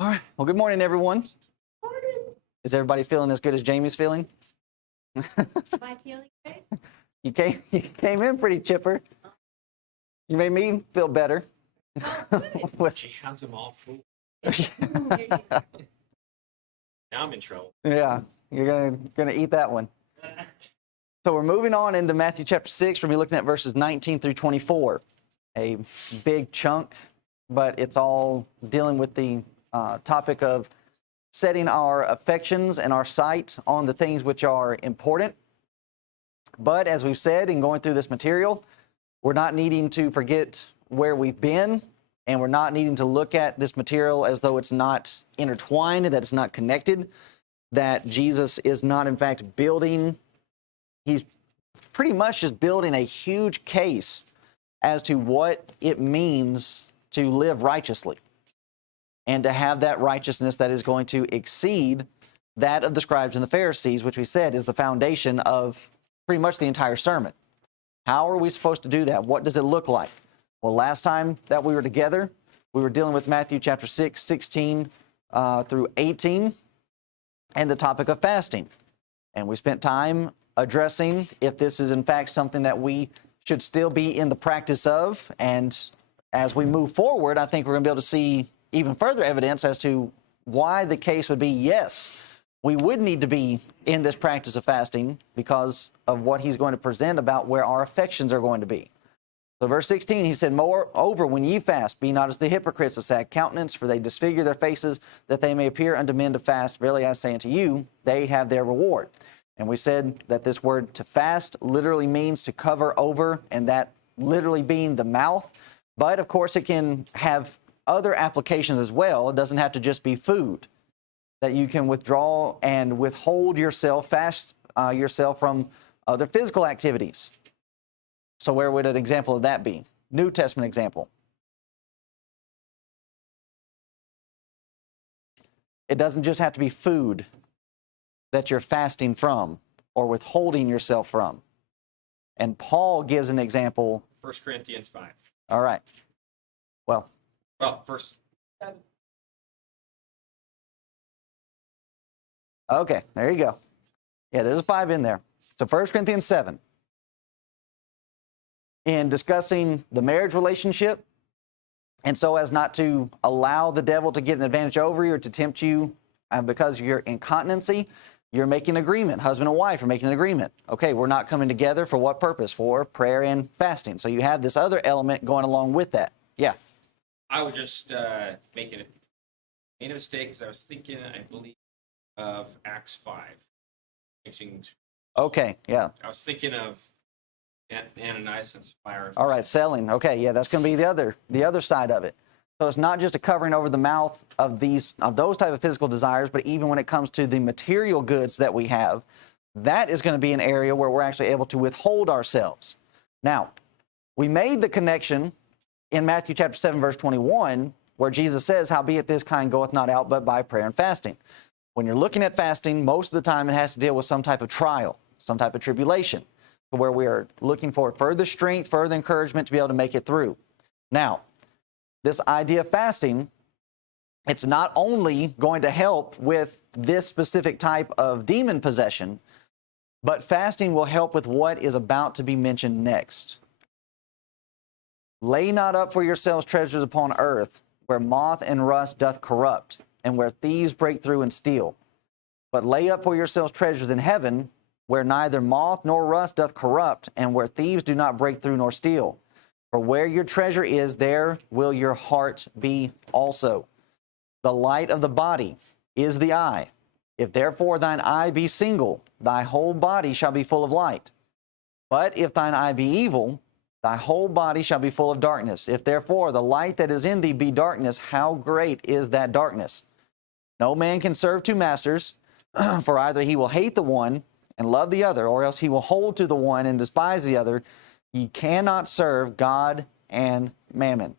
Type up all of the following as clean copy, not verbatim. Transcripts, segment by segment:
All right. Well, good morning, everyone. Morning. Is everybody feeling as good as Jamie's feeling? Am I feeling great? You came in pretty chipper. You made me feel better. Oh, good. She has them all full. Yeah. Now I'm in trouble. Yeah, you're gonna eat that one. So we're moving on into Matthew chapter 6. We're going to be looking at verses 19 through 24. A big chunk, but it's all dealing with the topic of setting our affections and our sight on the things which are important. But as we've said in going through this material, we're not needing to forget where we've been, and we're not needing to look at this material as though it's not intertwined and that it's not connected, that Jesus is not, in fact, he's pretty much just building a huge case as to what it means to live righteously and to have that righteousness that is going to exceed that of the scribes and the Pharisees, which we said is the foundation of pretty much the entire sermon. How are we supposed to do that? What does it look like? Well, last time that we were together, we were dealing with Matthew chapter 6, 16 through 18, and the topic of fasting. And we spent time addressing if this is in fact something that we should still be in the practice of. And as we move forward, I think we're going to be able to see even further evidence as to why the case would be yes, we would need to be in this practice of fasting because of what he's going to present about where our affections are going to be. So verse 16, he said, "Moreover, when ye fast, be not as the hypocrites of sad countenance, for they disfigure their faces, that they may appear unto men to fast. Verily I say unto you, they have their reward." And we said that this word to fast literally means to cover over, and that literally being the mouth. But of course, it can have other applications as well. It doesn't have to just be food, that you can withdraw and withhold yourself, fast yourself from other physical activities. So where would an example of that be? New Testament example. It doesn't just have to be food that you're fasting from or withholding yourself from. And Paul gives an example. 1 Corinthians 5. All right. Well, First. Okay, there you go. Yeah, there's a 5 in there. So 1 Corinthians 7. In discussing the marriage relationship, and so as not to allow the devil to get an advantage over you or to tempt you because of your incontinency, you're making an agreement. Husband and wife are making an agreement. Okay, we're not coming together for what purpose? For prayer and fasting. So you have this other element going along with that. Yeah. I was just made a mistake because I was thinking, I believe, of Acts 5. Mixing. Okay, yeah. I was thinking of Ananias and Sapphira. All right, selling. Okay, yeah, that's going to be the other side of it. So it's not just a covering over the mouth of those type of physical desires, but even when it comes to the material goods that we have, that is going to be an area where we're actually able to withhold ourselves. Now, we made the connection in Matthew chapter 7, verse 21, where Jesus says, "Howbeit this kind goeth not out but by prayer and fasting." When you're looking at fasting, most of the time it has to deal with some type of trial, some type of tribulation, where we are looking for further strength, further encouragement to be able to make it through. Now, this idea of fasting, it's not only going to help with this specific type of demon possession, but fasting will help with what is about to be mentioned next. "Lay not up for yourselves treasures upon earth, where moth and rust doth corrupt, and where thieves break through and steal. But lay up for yourselves treasures in heaven, where neither moth nor rust doth corrupt, and where thieves do not break through nor steal. For where your treasure is, there will your heart be also. The light of the body is the eye. If therefore thine eye be single, thy whole body shall be full of light. But if thine eye be evil, thy whole body shall be full of darkness. If therefore the light that is in thee be darkness, how great is that darkness? No man can serve two masters, for either he will hate the one and love the other, or else he will hold to the one and despise the other. Ye cannot serve God and mammon.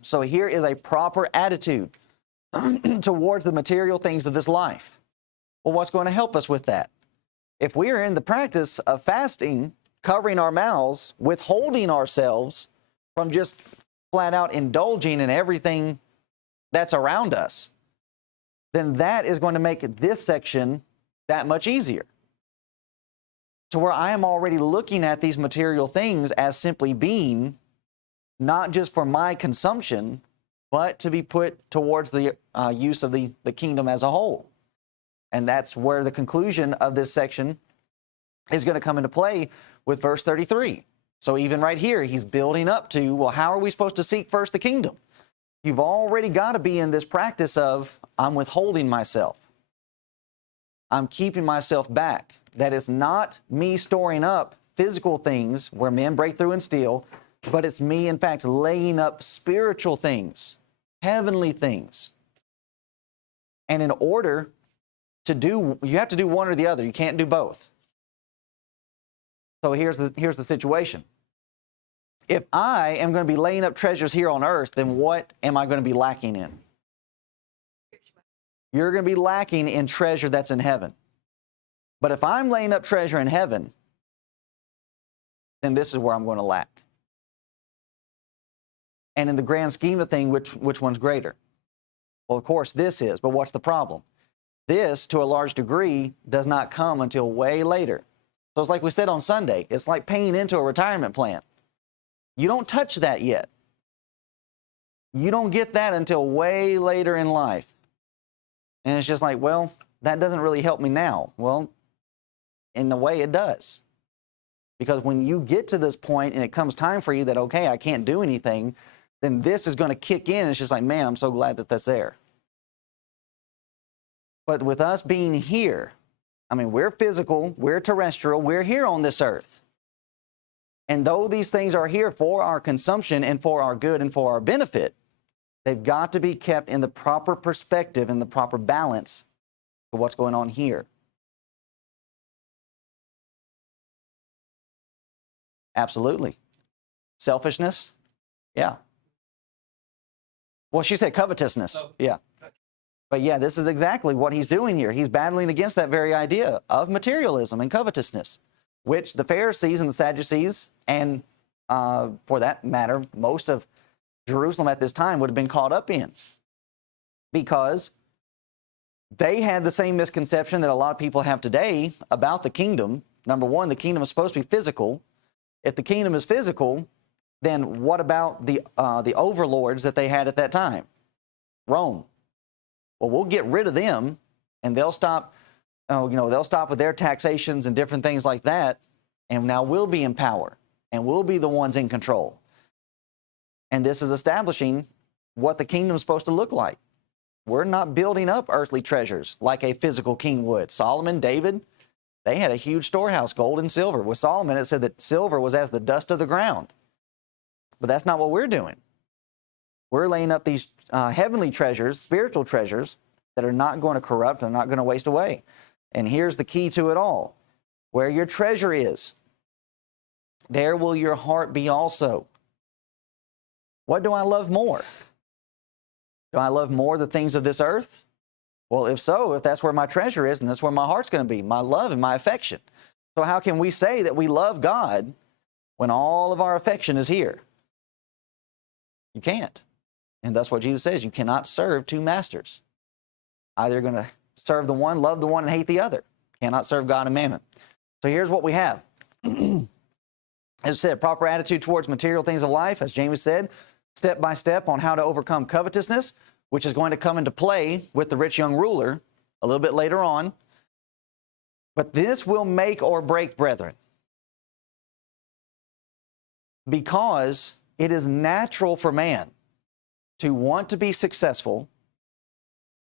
So here is a proper attitude towards the material things of this life. Well, what's going to help us with that? If we are in the practice of fasting, covering our mouths, withholding ourselves from just flat out indulging in everything that's around us, then that is going to make this section that much easier. To where I am already looking at these material things as simply being not just for my consumption, but to be put towards the use of the kingdom as a whole. And that's where the conclusion of this section is going to come into play with verse 33. So even right here, he's building up to, well, how are we supposed to seek first the kingdom? You've already got to be in this practice of, I'm withholding myself. I'm keeping myself back. That is not me storing up physical things where men break through and steal, but it's me, in fact, laying up spiritual things, heavenly things. And in order to do, you have to do one or the other. You can't do both. So here's the situation. If I am going to be laying up treasures here on earth, then what am I going to be lacking in? You're going to be lacking in treasure that's in heaven. But if I'm laying up treasure in heaven, then this is where I'm going to lack. And in the grand scheme of things, which one's greater? Well, of course, this is, but what's the problem? This, to a large degree, does not come until way later. So it's like we said on Sunday, it's like paying into a retirement plan. You don't touch that yet. You don't get that until way later in life. And it's just like, well, that doesn't really help me now. Well, in a way it does. Because when you get to this point and it comes time for you that, okay, I can't do anything, then this is going to kick in. It's just like, man, I'm so glad that that's there. But with us being here, I mean, we're physical, we're terrestrial, we're here on this earth. And though these things are here for our consumption and for our good and for our benefit, they've got to be kept in the proper perspective and the proper balance of what's going on here. Absolutely. Selfishness? Yeah. Well, she said covetousness. Yeah. But yeah, this is exactly what he's doing here. He's battling against that very idea of materialism and covetousness, which the Pharisees and the Sadducees, and for that matter, most of Jerusalem at this time would have been caught up in, because they had the same misconception that a lot of people have today about the kingdom. Number one, the kingdom is supposed to be physical. If the kingdom is physical, then what about the overlords that they had at that time? Rome. Well, we'll get rid of them, and they'll stop. They'll stop with their taxations and different things like that, and now we'll be in power, and we'll be the ones in control. And this is establishing what the kingdom is supposed to look like. We're not building up earthly treasures like a physical king would. Solomon, David, they had a huge storehouse, gold and silver. With Solomon, it said that silver was as the dust of the ground. But that's not what we're doing. We're laying up these heavenly treasures, spiritual treasures, that are not going to corrupt and not going to waste away. And here's the key to it all. Where your treasure is, there will your heart be also. What do I love more? Do I love more the things of this earth? Well, if so, if that's where my treasure is, then that's where my heart's going to be, my love and my affection. So how can we say that we love God when all of our affection is here? You can't. And that's what Jesus says. You cannot serve two masters. Either you're going to serve the one, love the one, and hate the other. Cannot serve God and mammon. So here's what we have. As I said, proper attitude towards material things of life, as Jamie said, step by step on how to overcome covetousness, which is going to come into play with the rich young ruler a little bit later on. But this will make or break, brethren. because it is natural for man to want to be successful,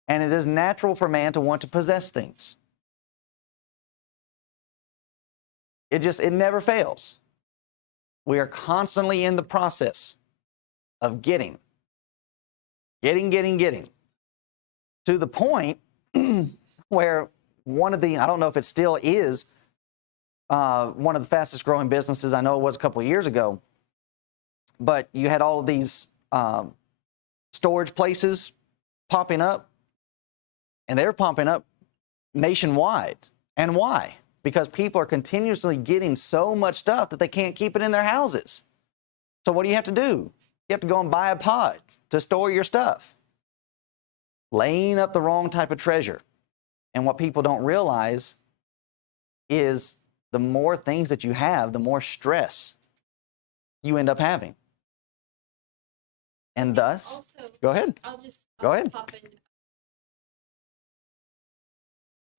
and it is natural for man to want to possess things. It never fails. We are constantly in the process of getting, to the point where one of the, I don't know if it still is, one of the fastest growing businesses, I know it was a couple of years ago, but you had all of these storage places popping up, and they're popping up nationwide. And why? Because people are continuously getting so much stuff that they can't keep it in their houses. So what do you have to do? You have to go and buy a pod to store your stuff. Laying up the wrong type of treasure. And what people don't realize is the more things that you have, the more stress you end up having. And thus, Also, go ahead. I'll Go ahead. pop in.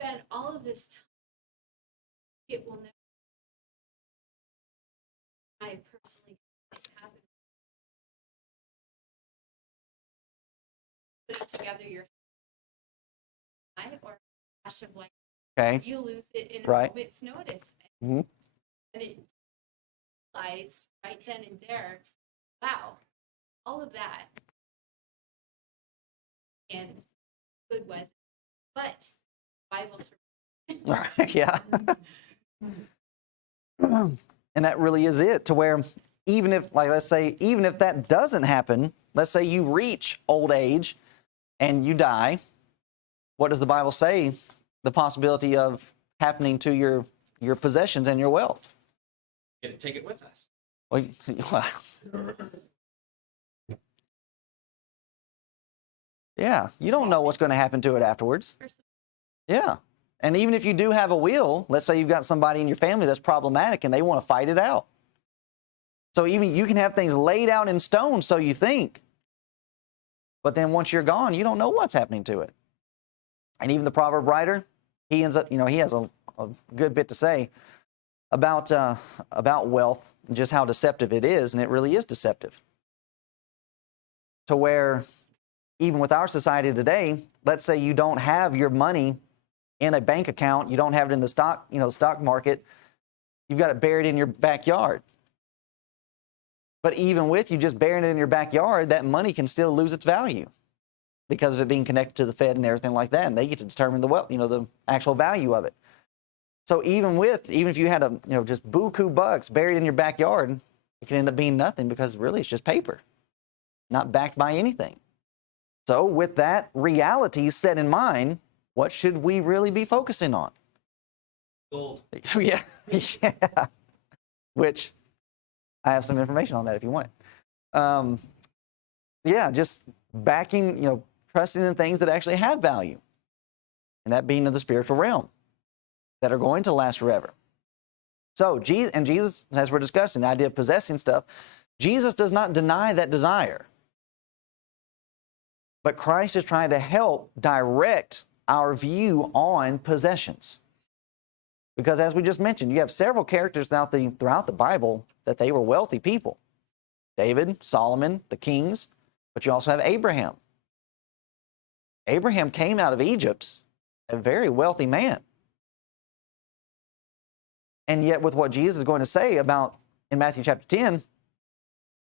Spend all of this time. It will never. I personally think it happened. Putting together your or flash of light. Okay. You lose it in a Right. moment's notice. Mhm. And it lies right then and there. Wow. All of that. And good was, but Bible's. Right, yeah. And that really is it, to where even if, like, let's say, even if that doesn't happen, let's say you reach old age and you die, what does the Bible say the possibility of happening to your possessions and your wealth? Get to take it with us. Well, yeah, you don't know what's going to happen to it afterwards. Yeah. And even if you do have a will, let's say you've got somebody in your family that's problematic and they want to fight it out. So even you can have things laid out in stone, so you think. But then once you're gone, you don't know what's happening to it. And even the proverb writer, he ends up, he has a good bit to say about wealth, just how deceptive it is, and it really is deceptive. To where even with our society today, let's say you don't have your money in a bank account, you don't have it in the stock market, you've got it buried in your backyard. But even with you just burying it in your backyard, that money can still lose its value because of it being connected to the Fed and everything like that, and they get to determine the actual value of it. So even if you had just buku bucks buried in your backyard, it can end up being nothing because really it's just paper, not backed by anything. So with that reality set in mind, what should we really be focusing on? Gold. Yeah. Which I have some information on that if you want it. Just backing, trusting in things that actually have value, and that being in the spiritual realm, that are going to last forever. So Jesus, as we're discussing, the idea of possessing stuff, Jesus does not deny that desire. But Christ is trying to help direct our view on possessions. Because as we just mentioned, you have several characters throughout the Bible that they were wealthy people. David, Solomon, the kings, but you also have Abraham. Abraham came out of Egypt, a very wealthy man. And yet with what Jesus is going to say about, in Matthew chapter 10,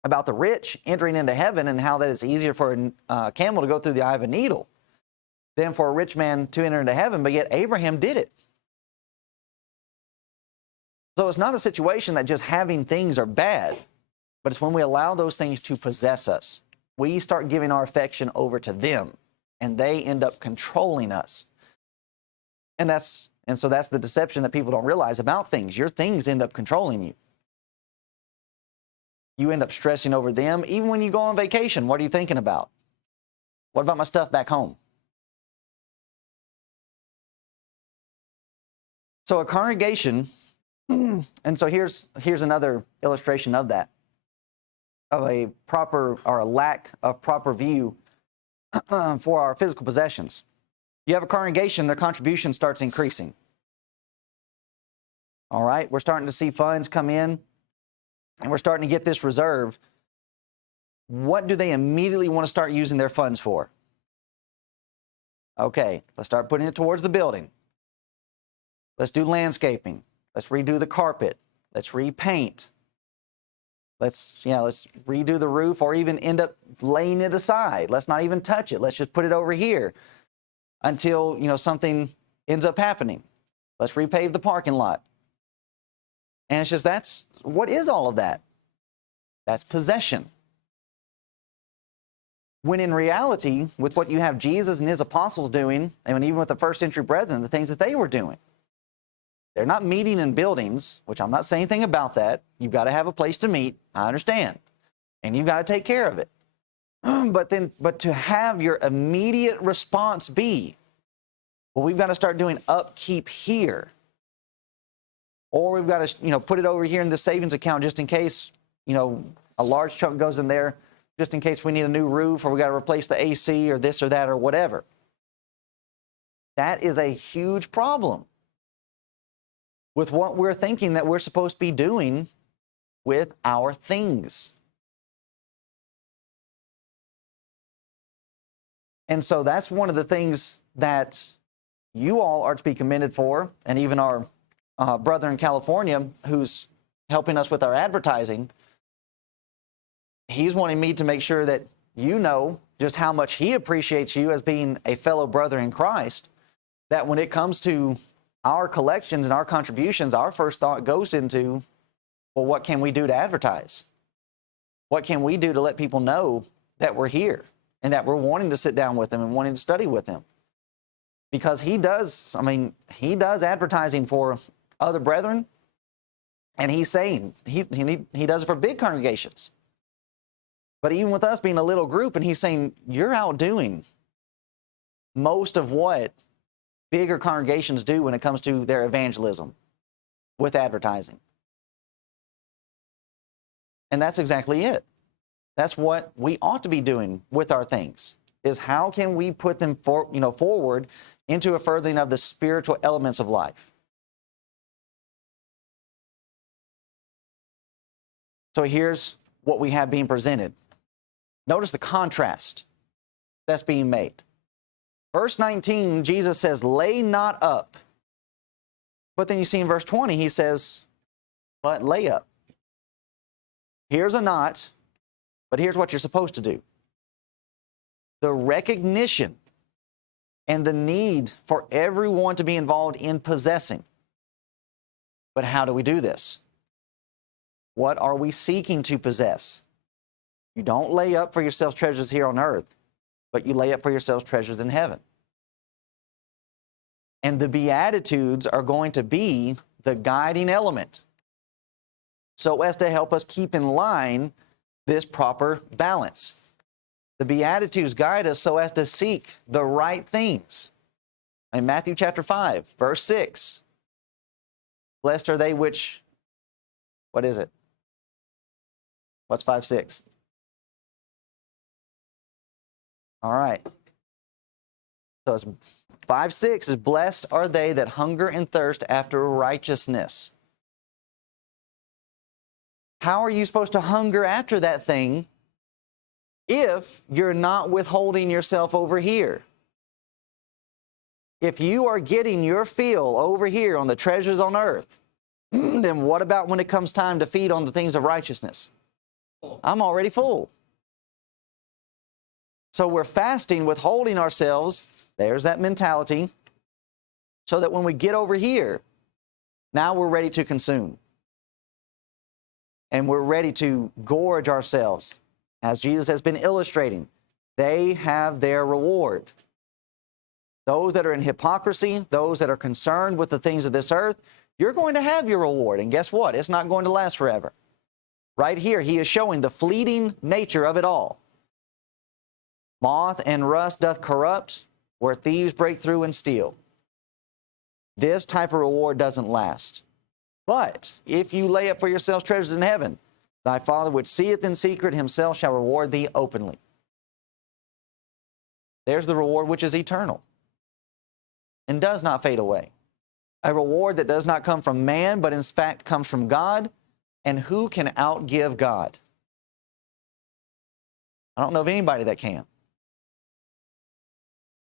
about the rich entering into heaven and how that it's easier for a camel to go through the eye of a needle than for a rich man to enter into heaven, but yet Abraham did it. So it's not a situation that just having things are bad, but it's when we allow those things to possess us. We start giving our affection over to them, and they end up controlling us. And so that's the deception that people don't realize about things. Your things end up controlling you. You end up stressing over them. Even when you go on vacation, what are you thinking about? What about my stuff back home? So a congregation, and so here's another illustration of that, of a proper or a lack of proper view for our physical possessions. You have a congregation, their contribution starts increasing. All right, we're starting to see funds come in. and we're starting to get this reserve, what do they immediately want to start using their funds for? Okay, let's start putting it towards the building. Let's do landscaping. Let's redo the carpet. Let's repaint. Let's redo the roof, or even end up laying it aside. Let's not even touch it. Let's just put it over here until, something ends up happening. Let's repave the parking lot. And it's just, what is all of that? That's possession. When in reality, with what you have Jesus and his apostles doing, and even with the first century brethren, the things that they were doing, they're not meeting in buildings, which I'm not saying anything about that. You've got to have a place to meet. I understand. And you've got to take care of it. But to have your immediate response be, well, we've got to start doing upkeep here. Or we've got to, put it over here in the savings account just in case, a large chunk goes in there, just in case we need a new roof, or we got to replace the AC or this or that or whatever. That is a huge problem with what we're thinking that we're supposed to be doing with our things. And so that's one of the things that you all are to be commended for, and even our brother in California who's helping us with our advertising. He's wanting me to make sure that you know just how much he appreciates you as being a fellow brother in Christ, that when it comes to our collections and our contributions, our first thought goes into, well, what can we do to advertise? What can we do to let people know that we're here and that we're wanting to sit down with them and wanting to study with them? Because he does advertising for other brethren, and he's saying he does it for big congregations. But even with us being a little group, and he's saying, you're outdoing most of what bigger congregations do when it comes to their evangelism with advertising. And that's exactly it. That's what we ought to be doing with our things, is how can we put them forward into a furthering of the spiritual elements of life. So here's what we have being presented. Notice the contrast that's being made. Verse 19, Jesus says, lay not up. But then you see in verse 20, he says, but lay up. Here's a not, but here's what you're supposed to do. The recognition and the need for everyone to be involved in possessing. But how do we do this? What are we seeking to possess? You don't lay up for yourselves treasures here on earth, but you lay up for yourselves treasures in heaven. And the Beatitudes are going to be the guiding element, so as to help us keep in line this proper balance. The Beatitudes guide us so as to seek the right things. In Matthew chapter 5, verse 6, blessed are they which, what is it? What's 5:6? All right. So it's 5:6 is, blessed are they that hunger and thirst after righteousness. How are you supposed to hunger after that thing if you're not withholding yourself over here? If you are getting your fill over here on the treasures on earth, then what about when it comes time to feed on the things of righteousness? I'm already full. So we're fasting, withholding ourselves. There's that mentality. So that when we get over here, now we're ready to consume. And we're ready to gorge ourselves. As Jesus has been illustrating, they have their reward. Those that are in hypocrisy, those that are concerned with the things of this earth, you're going to have your reward. And guess what? It's not going to last forever. Right here, he is showing the fleeting nature of it all. Moth and rust doth corrupt, where thieves break through and steal. This type of reward doesn't last. But if you lay up for yourselves treasures in heaven, thy Father which seeth in secret himself shall reward thee openly. There's the reward which is eternal and does not fade away. A reward that does not come from man, but in fact comes from God, And who can outgive God? I don't know of anybody that can.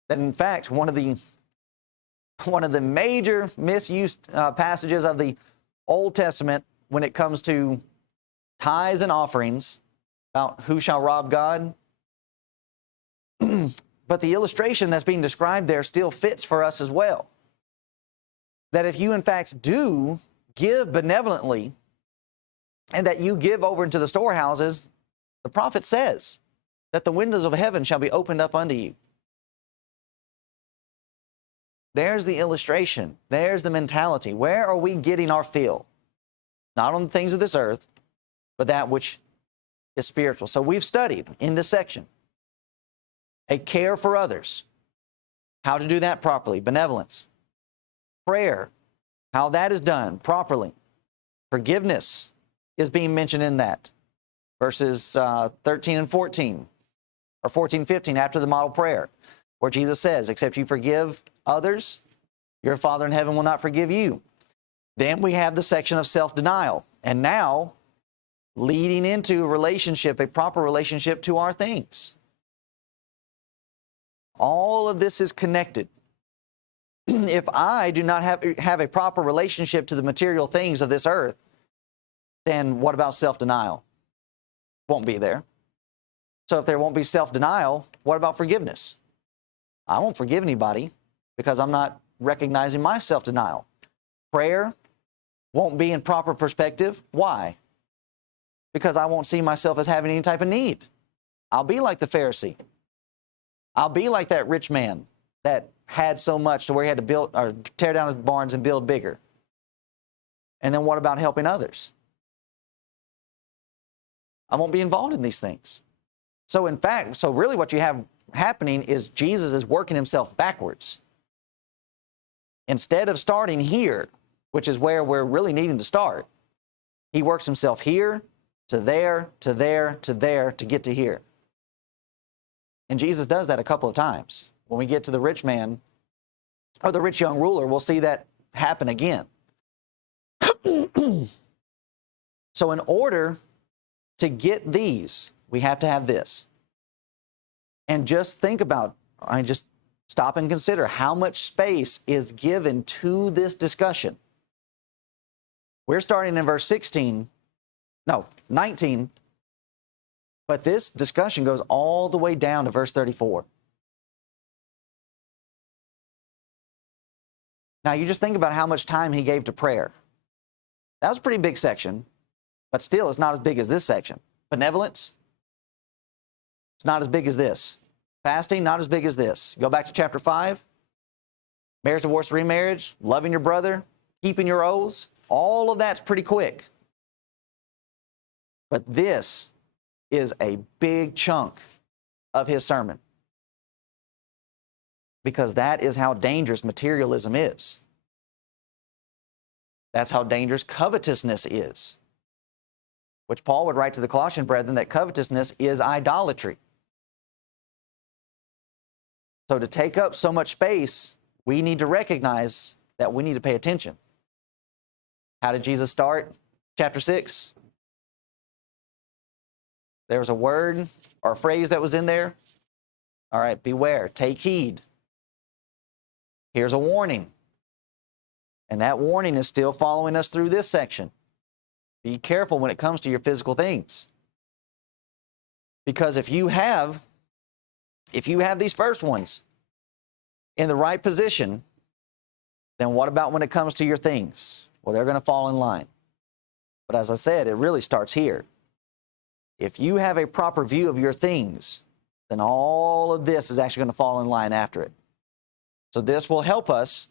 That in fact, one of the major misused passages of the Old Testament when it comes to tithes and offerings, about who shall rob God. But the illustration that's being described there still fits for us as well. That if you in fact do give benevolently, and that you give over into the storehouses, the prophet says that the windows of heaven shall be opened up unto you. There's the illustration. There's the mentality. Where are we getting our fill? Not on the things of this earth, but that which is spiritual. So we've studied in this section a care for others, how to do that properly, benevolence, prayer, how that is done properly, forgiveness is being mentioned in that. Verses 13 and 14, or 14, 15, after the model prayer, where Jesus says, except you forgive others, your Father in heaven will not forgive you. Then we have the section of self-denial. And now, leading into a relationship, a proper relationship to our things. All of this is connected. If I do not have a proper relationship to the material things of this earth, then what about self-denial? Won't be there. So if there won't be self-denial, what about forgiveness? I won't forgive anybody because I'm not recognizing my self-denial. Prayer won't be in proper perspective. Why? Because I won't see myself as having any type of need. I'll be like the Pharisee. I'll be like that rich man that had so much to where he had to build or tear down his barns and build bigger. And then what about helping others? I won't be involved in these things. So in fact, really what you have happening is Jesus is working himself backwards. Instead of starting here, which is where we're really needing to start, he works himself here, to there, to there, to there, to get to here. And Jesus does that a couple of times. When we get to the rich man, or the rich young ruler, we'll see that happen again. So in order to get these, we have to have this. And just think about, just stop and consider how much space is given to this discussion. We're starting in verse 19, but this discussion goes all the way down to verse 34. Now you just think about how much time he gave to prayer. That was a pretty big section, but still it's not as big as this section. Benevolence, it's not as big as this. Fasting, not as big as this. Go back to chapter 5. Marriage, divorce, remarriage, loving your brother, keeping your oaths. All of that's pretty quick. But this is a big chunk of his sermon. Because that is how dangerous materialism is. That's how dangerous covetousness is. Which Paul would write to the Colossian brethren that covetousness is idolatry. So to take up so much space, we need to recognize that we need to pay attention. How did Jesus start? Chapter 6. There was a word or a phrase that was in there. All right, beware, take heed. Here's a warning. And that warning is still following us through this section. Be careful when it comes to your physical things. Because if you have these first ones in the right position, then what about when it comes to your things? Well, they're going to fall in line. But as I said, it really starts here. If you have a proper view of your things, then all of this is actually going to fall in line after it. So this will help us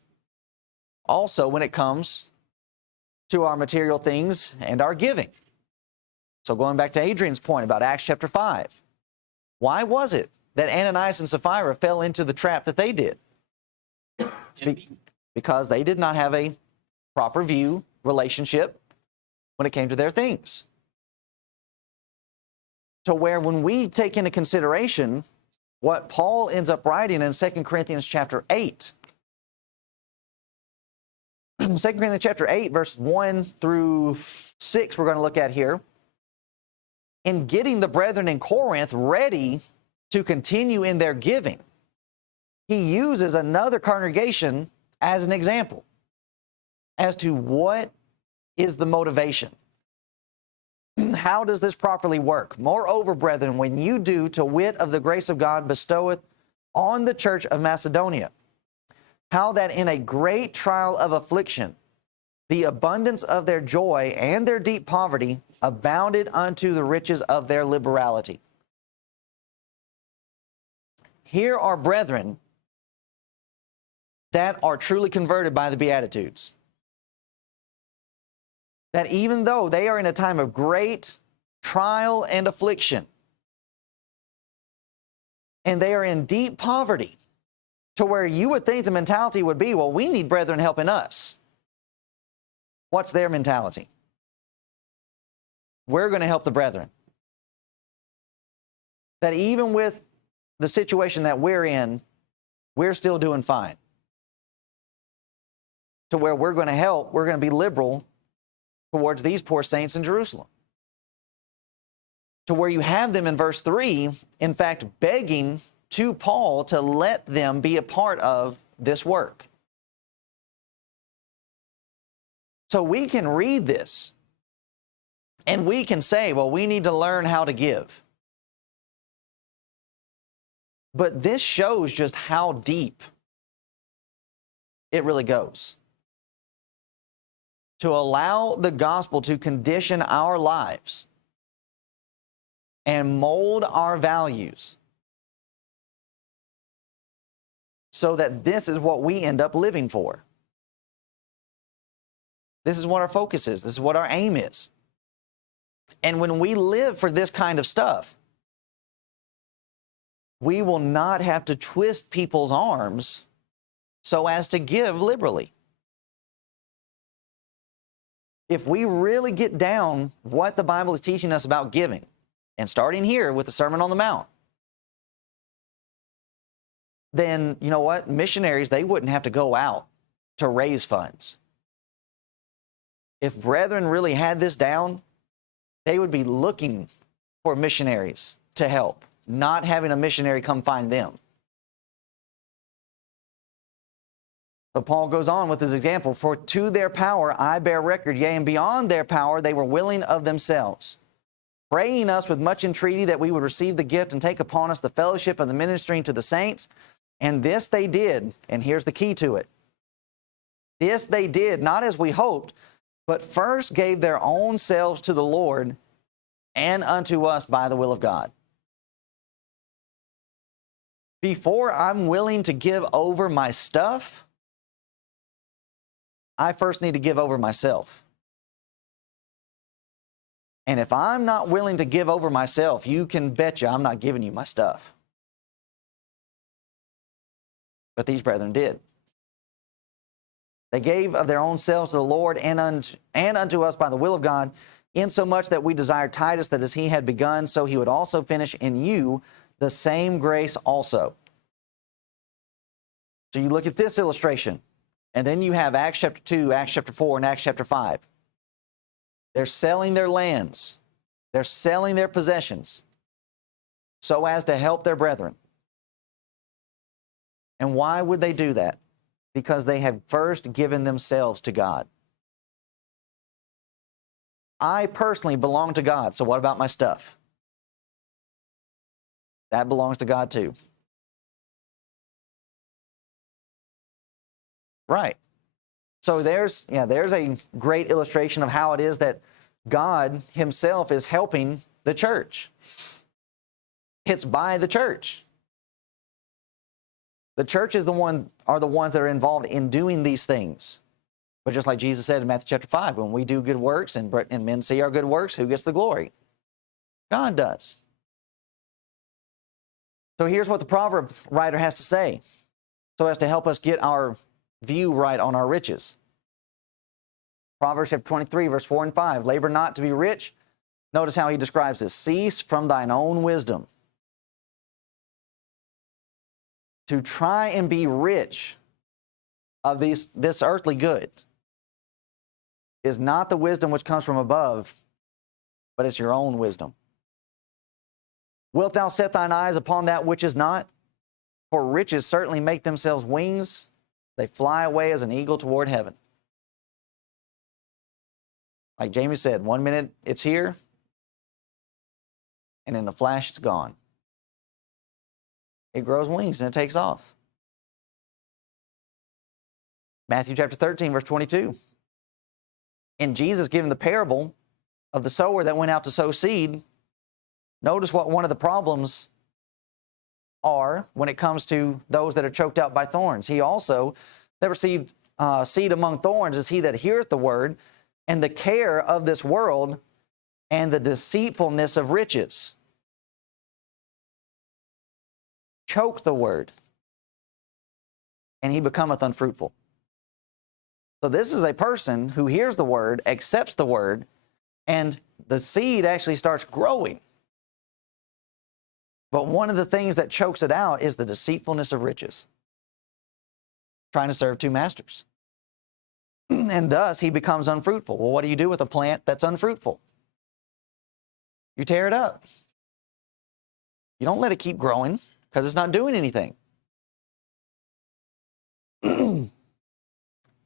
also when it comes to our material things and our giving. So going back to Adrian's point about Acts chapter 5, why was it that Ananias and Sapphira fell into the trap that they did? Because they did not have a proper view, relationship, when it came to their things. To where when we take into consideration what Paul ends up writing in 2 Corinthians chapter 8, 2 Corinthians chapter 8, verse 1 through 6, we're going to look at here. In getting the brethren in Corinth ready to continue in their giving, he uses another congregation as an example as to what is the motivation. How does this properly work? Moreover, brethren, when you do, to wit of the grace of God bestoweth on the church of Macedonia, how that in a great trial of affliction, the abundance of their joy and their deep poverty abounded unto the riches of their liberality. Here are brethren that are truly converted by the Beatitudes. That even though they are in a time of great trial and affliction, and they are in deep poverty, to where you would think the mentality would be, well, we need brethren helping us. What's their mentality? We're going to help the brethren. That even with the situation that we're in, we're still doing fine. To where we're going to help, we're going to be liberal towards these poor saints in Jerusalem. To where you have them in verse 3, in fact, begging to Paul to let them be a part of this work. So we can read this and we can say, well, we need to learn how to give. But this shows just how deep it really goes. To allow the gospel to condition our lives and mold our values so that this is what we end up living for. This is what our focus is. This is what our aim is. And when we live for this kind of stuff, we will not have to twist people's arms so as to give liberally. If we really get down what the Bible is teaching us about giving, and starting here with the Sermon on the Mount, then, you know what? Missionaries, they wouldn't have to go out to raise funds. If brethren really had this down, they would be looking for missionaries to help, not having a missionary come find them. But Paul goes on with his example, for to their power I bear record, yea, and beyond their power they were willing of themselves, praying us with much entreaty that we would receive the gift and take upon us the fellowship of the ministering to the saints. And this they did, and here's the key to it. This they did, not as we hoped, but first gave their own selves to the Lord and unto us by the will of God. Before I'm willing to give over my stuff, I first need to give over myself. And if I'm not willing to give over myself, you can betcha I'm not giving you my stuff. But these brethren did. They gave of their own selves to the Lord and unto us by the will of God, insomuch that we desired Titus that as he had begun, so he would also finish in you the same grace also. So you look at this illustration, and then you have Acts chapter 2, Acts chapter 4, and Acts chapter 5. They're selling their lands. They're selling their possessions so as to help their brethren. And why would they do that? Because they have first given themselves to God. I personally belong to God, so what about my stuff? That belongs to God too. Right. So there's a great illustration of how it is that God himself is helping the church. It's by the church. The church are the ones that are involved in doing these things. But just like Jesus said in Matthew chapter 5, when we do good works and men see our good works, who gets the glory? God does. So here's what the proverb writer has to say so as to help us get our view right on our riches. Proverbs chapter 23, verse 4 and 5. Labor not to be rich. Notice how he describes this. Cease from thine own wisdom. To try and be rich of this earthly good, is not the wisdom which comes from above, but it's your own wisdom. Wilt thou set thine eyes upon that which is not? For riches certainly make themselves wings. They fly away as an eagle toward heaven. Like Jamie said, 1 minute it's here, and in a flash it's gone. It grows wings and it takes off. Matthew chapter 13, verse 22. And Jesus giving the parable of the sower that went out to sow seed, notice what one of the problems are when it comes to those that are choked out by thorns. He also that received seed among thorns is he that heareth the word, and the care of this world and the deceitfulness of riches choke the word, and he becometh unfruitful. So this is a person who hears the word, accepts the word, and the seed actually starts growing. But one of the things that chokes it out is the deceitfulness of riches, trying to serve two masters. And thus he becomes unfruitful. Well, what do you do with a plant that's unfruitful? You tear it up. You don't let it keep growing because it's not doing anything.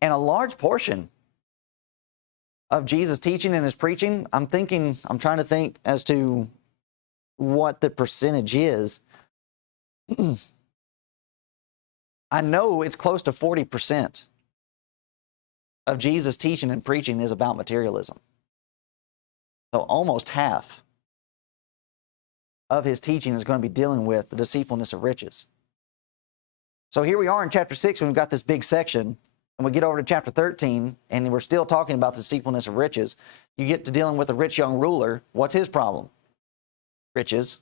And a large portion of Jesus' teaching and his preaching, I'm trying to think as to what the percentage is. I know it's close to 40% of Jesus' teaching and preaching is about materialism. So almost half of his teaching is going to be dealing with the deceitfulness of riches. So here we are in chapter 6, when we've got this big section, and we get over to chapter 13, and we're still talking about the deceitfulness of riches. You get to dealing with a rich young ruler. What's his problem? Riches,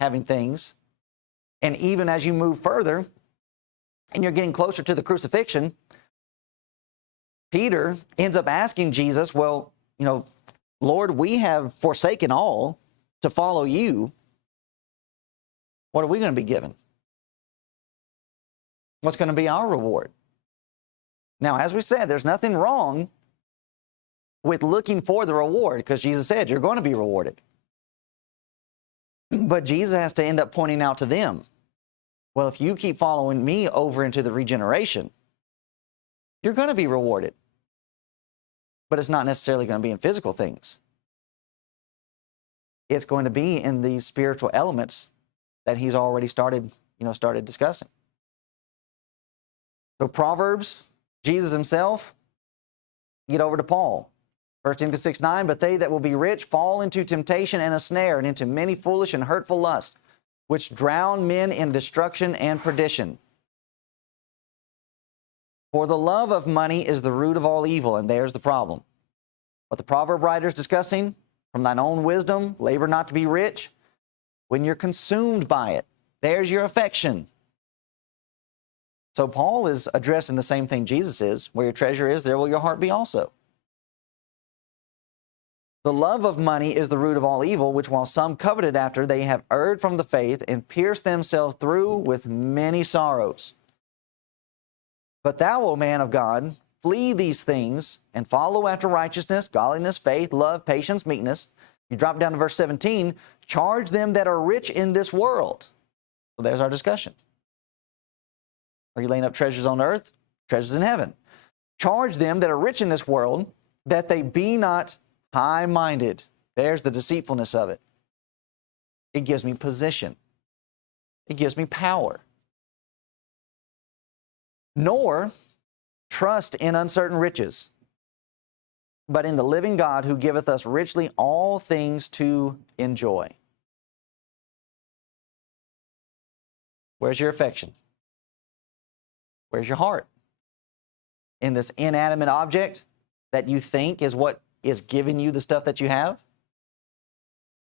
having things. And even as you move further, and you're getting closer to the crucifixion, Peter ends up asking Jesus, well, Lord, we have forsaken all to follow you. What are we going to be given? What's going to be our reward? Now, as we said, there's nothing wrong with looking for the reward, because Jesus said you're going to be rewarded. But Jesus has to end up pointing out to them, well, if you keep following me over into the regeneration, you're going to be rewarded. But it's not necessarily going to be in physical things. It's going to be in the spiritual elements that he's already started discussing. So Proverbs, Jesus himself, get over to Paul. 1 Timothy 6:9, but they that will be rich fall into temptation and a snare, and into many foolish and hurtful lusts, which drown men in destruction and perdition. For the love of money is the root of all evil, and there's the problem. What the proverb writer is discussing, from thine own wisdom, labor not to be rich. When you're consumed by it, there's your affection. So Paul is addressing the same thing Jesus is. Where your treasure is, there will your heart be also. The love of money is the root of all evil, which while some coveted after, they have erred from the faith and pierced themselves through with many sorrows. But thou, O man of God, flee these things and follow after righteousness, godliness, faith, love, patience, meekness. You drop down to verse 17, charge them that are rich in this world. So there's our discussion. Are you laying up treasures on earth? Treasures in heaven. Charge them that are rich in this world, that they be not high-minded. There's the deceitfulness of it. It gives me position. It gives me power. Nor trust in uncertain riches, but in the living God, who giveth us richly all things to enjoy. Where's your affection? Where's your heart? In this inanimate object that you think is what is giving you the stuff that you have?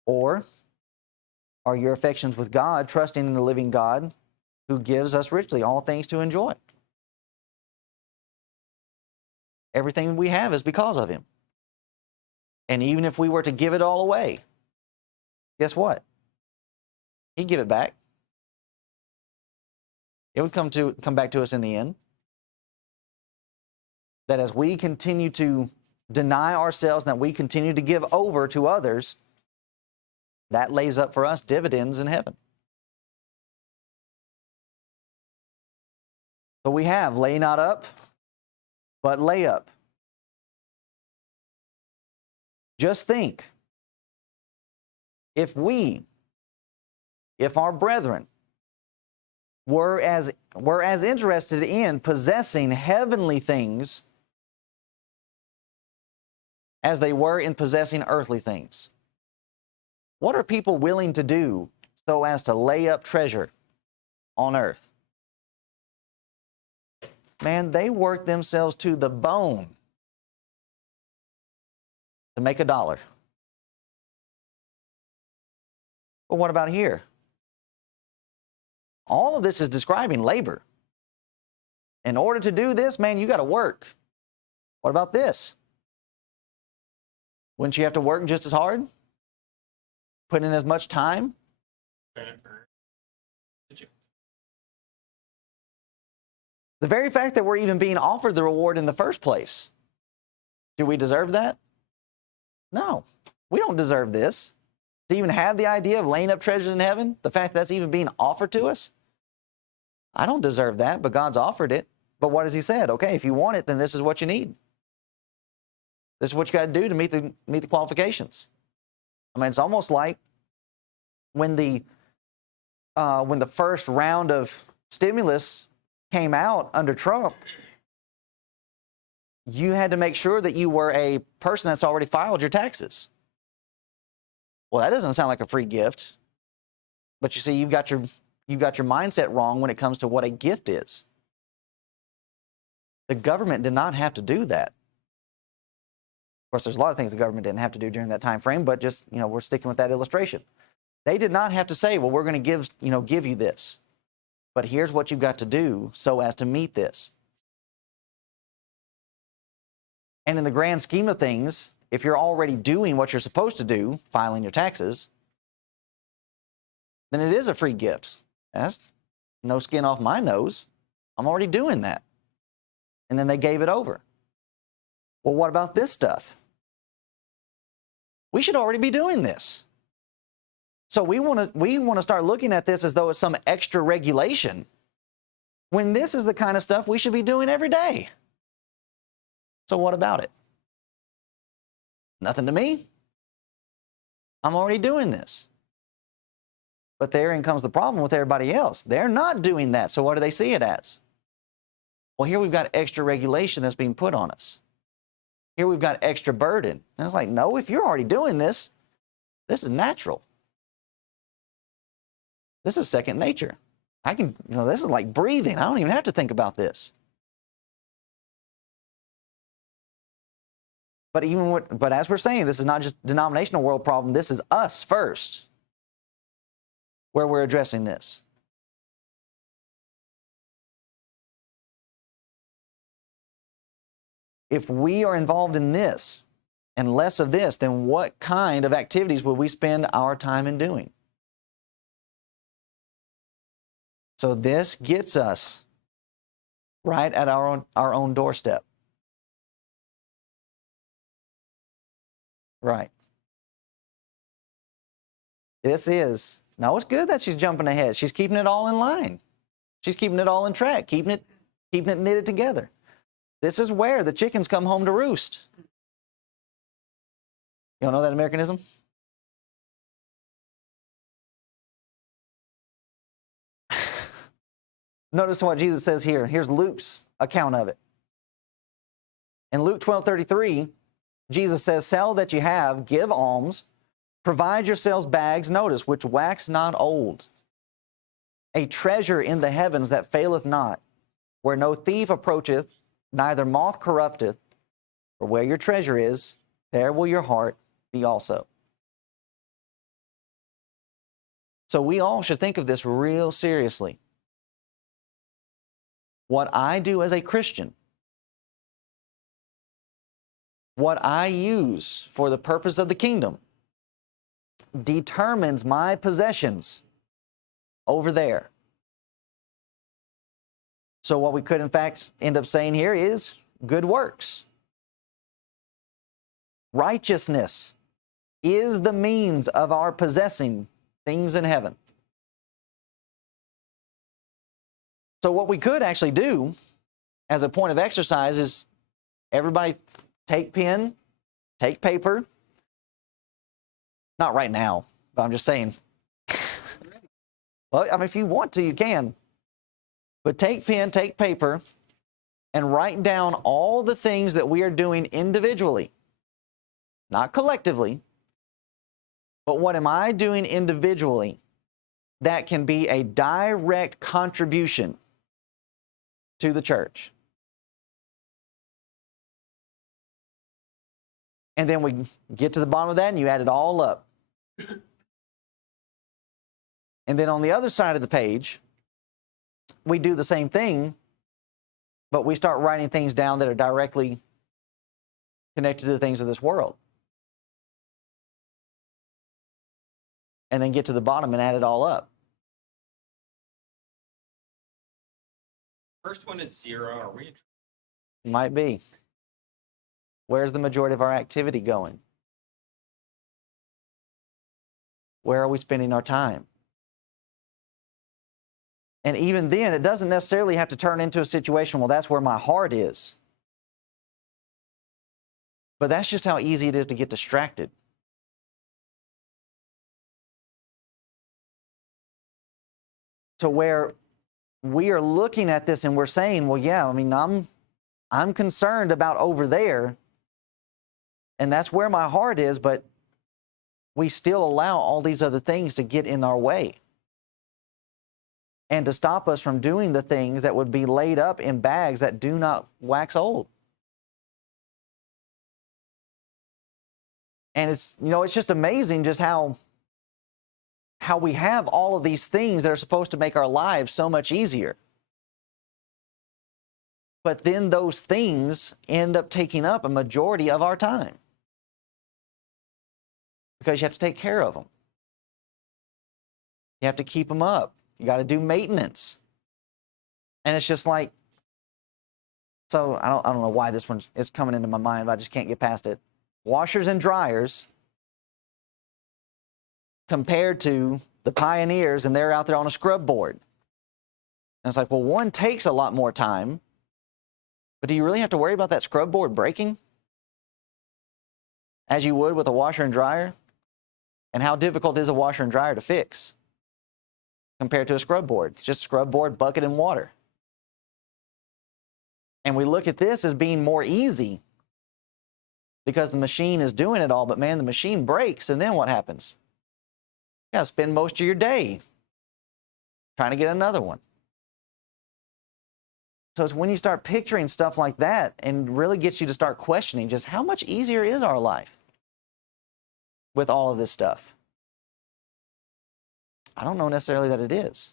Or are your affections with God, trusting in the living God who gives us richly all things to enjoy? Everything we have is because of him. And even if we were to give it all away, guess what? He'd give it back. It would come back to us in the end. That as we continue to deny ourselves and that we continue to give over to others, that lays up for us dividends in heaven. So we have lay not up, but lay up. Just think, if our brethren were as interested in possessing heavenly things as they were in possessing earthly things, what are people willing to do so as to lay up treasure on earth? Man, they work themselves to the bone to make $1. But what about here? All of this is describing labor. In order to do this, man, you got to work. What about this? Wouldn't you have to work just as hard? Put in as much time? The very fact that we're even being offered the reward in the first place, do we deserve that? No, we don't deserve this. To even have the idea of laying up treasures in heaven, the fact that's even being offered to us, I don't deserve that, but God's offered it. But what has He said? Okay, if you want it, then this is what you need. This is what you got to do to meet the qualifications. I mean, it's almost like when the first round of stimulus came out under Trump, you had to make sure that you were a person that's already filed your taxes. Well, that doesn't sound like a free gift. But you see, you've got your mindset wrong when it comes to what a gift is. The government did not have to do that. Of course, there's a lot of things the government didn't have to do during that time frame, but just, we're sticking with that illustration. They did not have to say, well, we're going to give you this. But here's what you've got to do so as to meet this. And in the grand scheme of things, if you're already doing what you're supposed to do, filing your taxes, then it is a free gift. That's no skin off my nose. I'm already doing that. And then they gave it over. Well, what about this stuff? We should already be doing this. So we want to start looking at this as though it's some extra regulation, when this is the kind of stuff we should be doing every day. So what about it? Nothing to me. I'm already doing this. But therein comes the problem with everybody else. They're not doing that. So what do they see it as? Well, here we've got extra regulation that's being put on us. Here we've got extra burden. And it's like, no, if you're already doing this, this is natural. This is second nature. This is like breathing. I don't even have to think about this. But as we're saying, this is not just denominational world problem. This is us first, where we're addressing this. If we are involved in this and less of this, then what kind of activities will we spend our time in doing? So this gets us right at our own doorstep. Right. It's good that she's jumping ahead. She's keeping it all in line. She's keeping it all in track, keeping it knitted together. This is where the chickens come home to roost. You don't know that Americanism? Notice what Jesus says here. Here's Luke's account of it. In Luke 12:33, Jesus says, "Sell that you have, give alms, provide yourselves bags," notice, "which wax not old, a treasure in the heavens that faileth not, where no thief approacheth, neither moth corrupteth. For where your treasure is, there will your heart be also." So we all should think of this real seriously. What I do as a Christian, what I use for the purpose of the kingdom, determines my possessions over there. So what we could in fact end up saying here is good works. Righteousness is the means of our possessing things in heaven. So what we could actually do as a point of exercise is everybody take pen, take paper. Not right now, but I'm just saying. Well, I mean, if you want to, you can. But take pen, take paper, and write down all the things that we are doing individually, not collectively, but what am I doing individually that can be a direct contribution to the church? And then we get to the bottom of that and you add it all up. And then on the other side of the page, we do the same thing, but we start writing things down that are directly connected to the things of this world. And then get to the bottom and add it all up. First one is 0. Are we? Might be. Where's the majority of our activity going? Where are we spending our time? And even then, it doesn't necessarily have to turn into a situation, well, that's where my heart is. But that's just how easy it is to get distracted. To where we are looking at this and we're saying, well, yeah, I mean, I'm concerned about over there, and that's where my heart is, but we still allow all these other things to get in our way and to stop us from doing the things that would be laid up in bags that do not wax old. And it's, you know, it's just amazing just how we have all of these things that are supposed to make our lives so much easier. But then those things end up taking up a majority of our time because you have to take care of them. You have to keep them up. You got to do maintenance. And it's just like, so I don't know why this one is coming into my mind, but I just can't get past it. Washers and dryers compared to the pioneers, and they're out there on a scrub board. And it's like, well, one takes a lot more time, but do you really have to worry about that scrub board breaking as you would with a washer and dryer? And how difficult is a washer and dryer to fix compared to a scrub board? It's just a scrub board, bucket, and water. And we look at this as being more easy because the machine is doing it all, but man, the machine breaks, and then what happens? You gotta spend most of your day trying to get another one. So it's when you start picturing stuff like that and really gets you to start questioning just how much easier is our life with all of this stuff. I don't know necessarily that it is.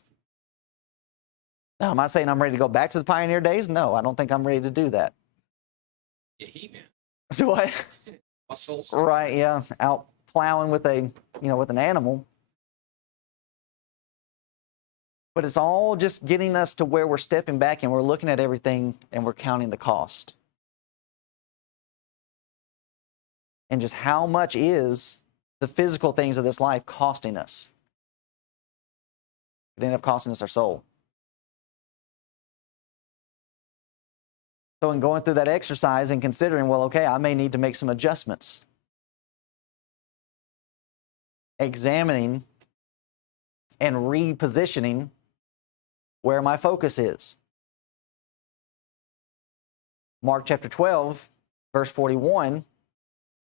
Now, am I saying I'm ready to go back to the pioneer days? No, I don't think I'm ready to do that. Yeah, He-Man. Do I? Muscles. Right, yeah. Out plowing with with an animal. But it's all just getting us to where we're stepping back and we're looking at everything and we're counting the cost. And just how much is the physical things of this life costing us? It ended up costing us our soul. So in going through that exercise and considering, well, okay, I may need to make some adjustments. Examining and repositioning where my focus is. Mark chapter 12, verse 41,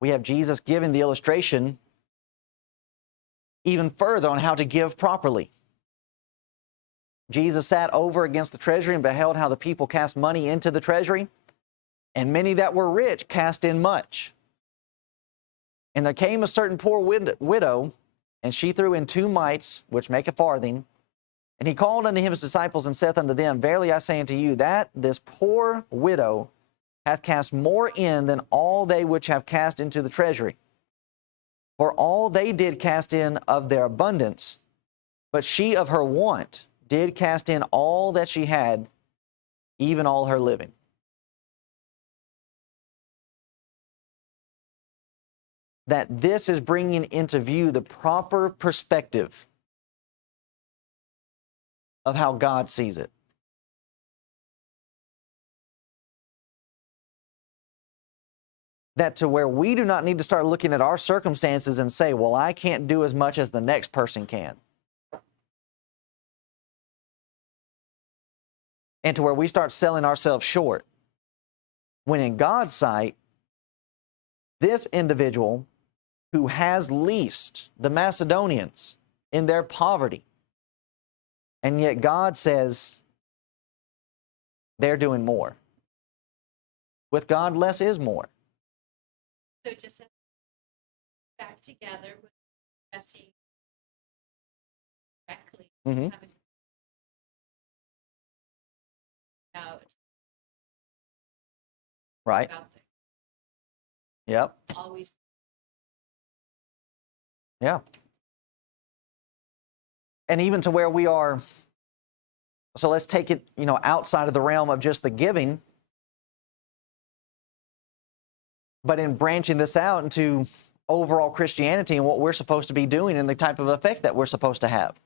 we have Jesus giving the illustration even further on how to give properly. Jesus sat over against the treasury and beheld how the people cast money into the treasury, and many that were rich cast in much. And there came a certain poor widow, and she threw in 2 mites, which make a farthing. And he called unto him his disciples, and saith unto them, Verily I say unto you, that this poor widow hath cast more in than all they which have cast into the treasury. For all they did cast in of their abundance, but she of her want did cast in all that she had, even all her living. that this is bringing into view the proper perspective of how God sees it. That to where we do not need to start looking at our circumstances and say, well, I can't do as much as the next person can. And to where we start selling ourselves short. When in God's sight, this individual who has least, the Macedonians, in their poverty, and yet God says they're doing more. With God, less is more. So just back together with Jesse directly. Mhm. Having out Right? about the Yep. always Yeah. And even to where we are, so let's take it, outside of the realm of just the giving, but in branching this out into overall Christianity and what we're supposed to be doing and the type of effect that we're supposed to have.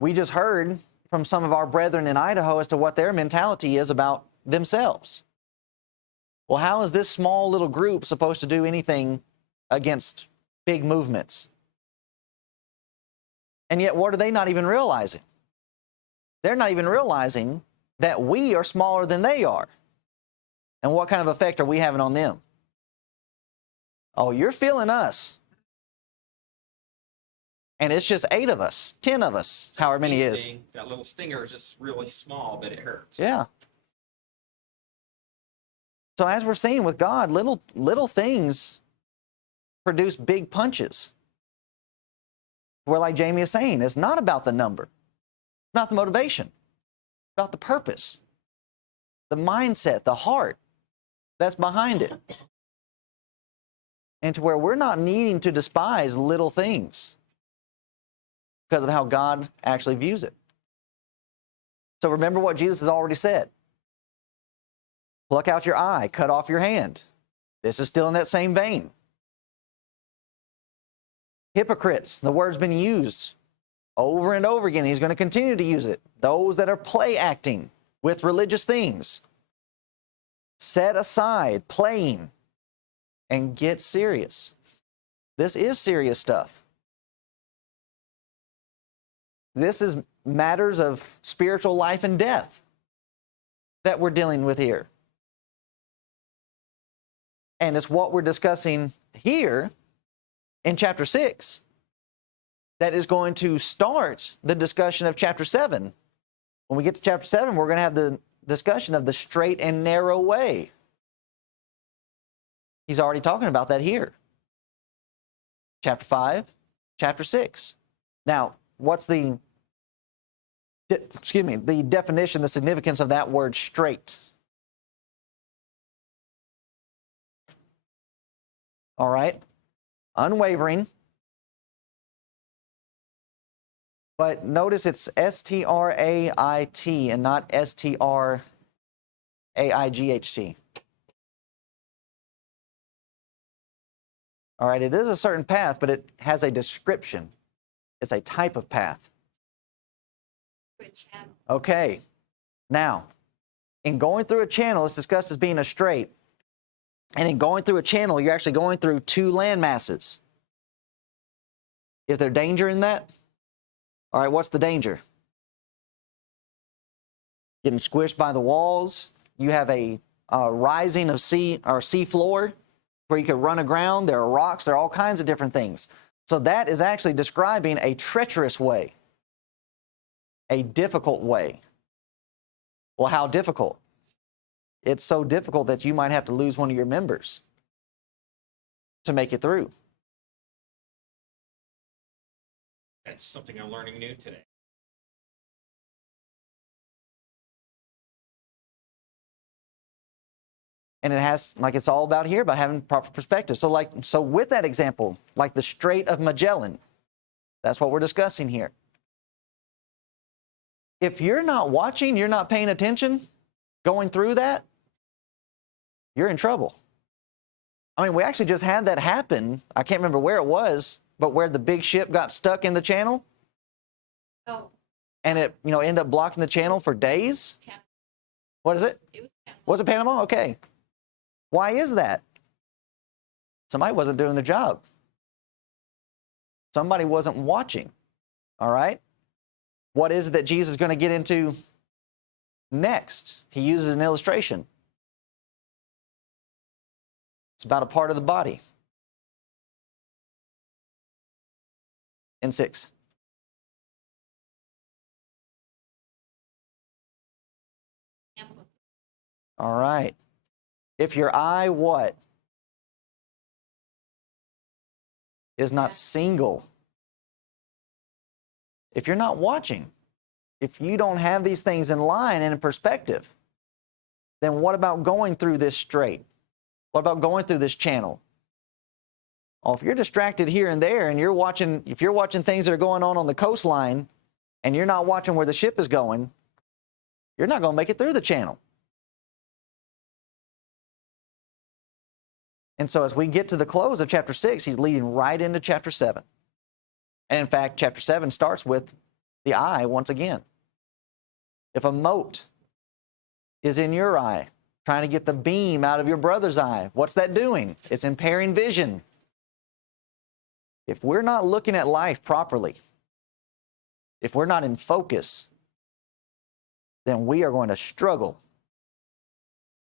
We just heard from some of our brethren in Idaho as to what their mentality is about themselves. Well, how is this small little group supposed to do anything against big movements? And yet, what are they not even realizing? They're not even realizing that we are smaller than they are. And what kind of effect are we having on them? Oh, you're feeling us. And it's just 8 of us, 10 of us, It's like however many bee it is. sting. That little stinger is just really small, but it hurts. Yeah. So as we're seeing with God, little things produce big punches. Where, like Jamie is saying, it's not about the number, it's not the motivation, it's about the purpose, the mindset, the heart that's behind it. And to where we're not needing to despise little things because of how God actually views it. So remember what Jesus has already said. Pluck out your eye, cut off your hand. This is still in that same vein. Hypocrites, the word's been used over and over again. He's going to continue to use it. Those that are play acting with religious things. Set aside playing and get serious. This is serious stuff. This is matters of spiritual life and death that we're dealing with here. And it's what we're discussing here in chapter 6 that is going to start the discussion of chapter 7. When we get to chapter 7, we're going to have the discussion of the straight and narrow way. He's already talking about that here. Chapter 5, chapter 6. Now, what's the definition, the significance of that word straight? All right. Unwavering. But notice it's S-T-R-A-I-T and not S-T-R-A-I-G-H-T. All right, it is a certain path, but it has a description. It's a type of path. through a channel. Okay. Now, in going through a channel, it's discussed as being a straight. And in going through a channel, you're actually going through 2 land masses. Is there danger in that? All right, what's the danger? Getting squished by the walls. You have a rising of sea floor where you could run aground. There are rocks. There are all kinds of different things. So that is actually describing a treacherous way, a difficult way. Well, how difficult? It's so difficult that you might have to lose one of your members to make it through. That's something I'm learning new today. And it has, like it's all about here, about having proper perspective. So with that example, like the Strait of Magellan, that's what we're discussing here. If you're not watching, you're not paying attention, going through that, you're in trouble. I mean, we actually just had that happen. I can't remember where it was, but where the big ship got stuck in the channel Oh, and it, ended up blocking the channel for days. Panama. What is it? It was Panama. Was it Panama? Okay. Why is that? Somebody wasn't doing the job. Somebody wasn't watching. All right? What is it that Jesus is going to get into next? He uses an illustration. It's about a part of the body. In 6. Panama. All right. If your eye, what? Is not single. If you're not watching, if you don't have these things in line and in perspective, then what about going through this strait? What about going through this channel? Well, if you're distracted here and there and if you're watching things that are going on the coastline and you're not watching where the ship is going, you're not going to make it through the channel. And so as we get to the close of chapter 6, he's leading right into chapter 7. And in fact, chapter 7 starts with the eye once again. If a mote is in your eye, trying to get the beam out of your brother's eye, what's that doing? It's impairing vision. If we're not looking at life properly, if we're not in focus, then we are going to struggle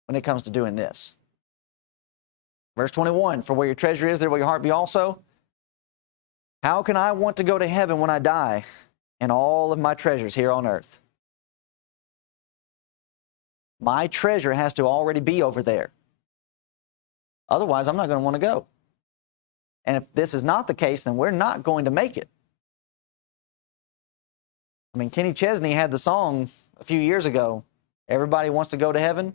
when it comes to doing this. Verse 21, for where your treasure is, there will your heart be also. How can I want to go to heaven when I die and all of my treasures here on earth? My treasure has to already be over there. Otherwise, I'm not going to want to go. And if this is not the case, then we're not going to make it. I mean, Kenny Chesney had the song a few years ago, everybody wants to go to heaven,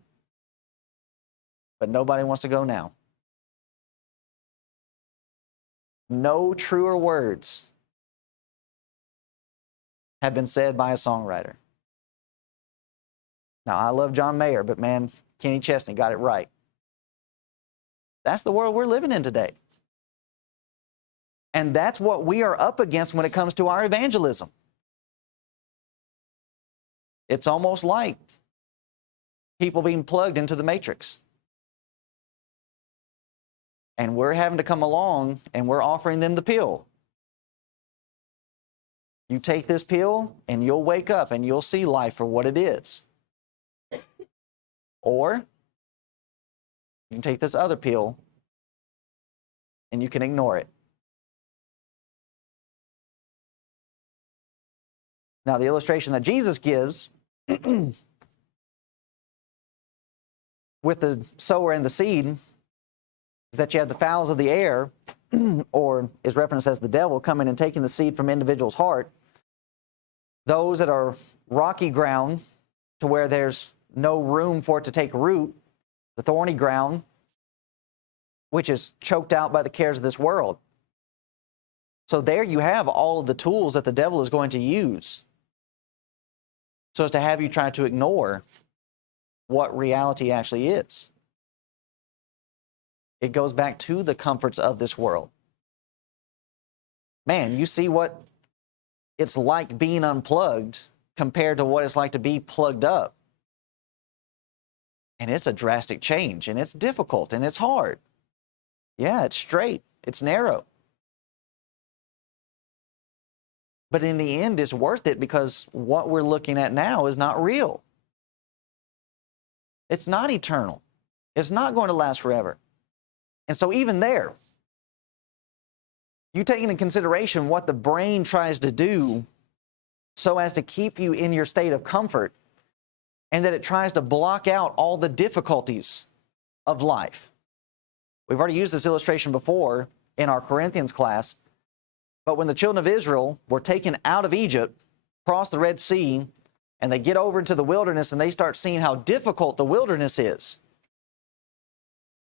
but nobody wants to go now. No truer words have been said by a songwriter. Now, I love John Mayer, but man, Kenny Chesney got it right. That's the world we're living in today. And that's what we are up against when it comes to our evangelism. It's almost like people being plugged into the matrix. And we're having to come along and we're offering them the pill. You take this pill and you'll wake up and you'll see life for what it is. Or you can take this other pill and you can ignore it. Now, the illustration that Jesus gives with the sower and the seed, that you have the fowls of the air, or is referenced as the devil, coming and taking the seed from individual's heart. Those that are rocky ground to where there's no room for it to take root, the thorny ground, which is choked out by the cares of this world. So there you have all of the tools that the devil is going to use so as to have you try to ignore what reality actually is. It goes back to the comforts of this world. Man, you see what it's like being unplugged compared to what it's like to be plugged up. And it's a drastic change, and it's difficult, and it's hard. Yeah, it's straight, it's narrow. But in the end, it's worth it because what we're looking at now is not real. It's not eternal. It's not going to last forever. And so even there, you take into consideration what the brain tries to do so as to keep you in your state of comfort, and that it tries to block out all the difficulties of life. We've already used this illustration before in our Corinthians class, but when the children of Israel were taken out of Egypt, crossed the Red Sea, and they get over into the wilderness and they start seeing how difficult the wilderness is,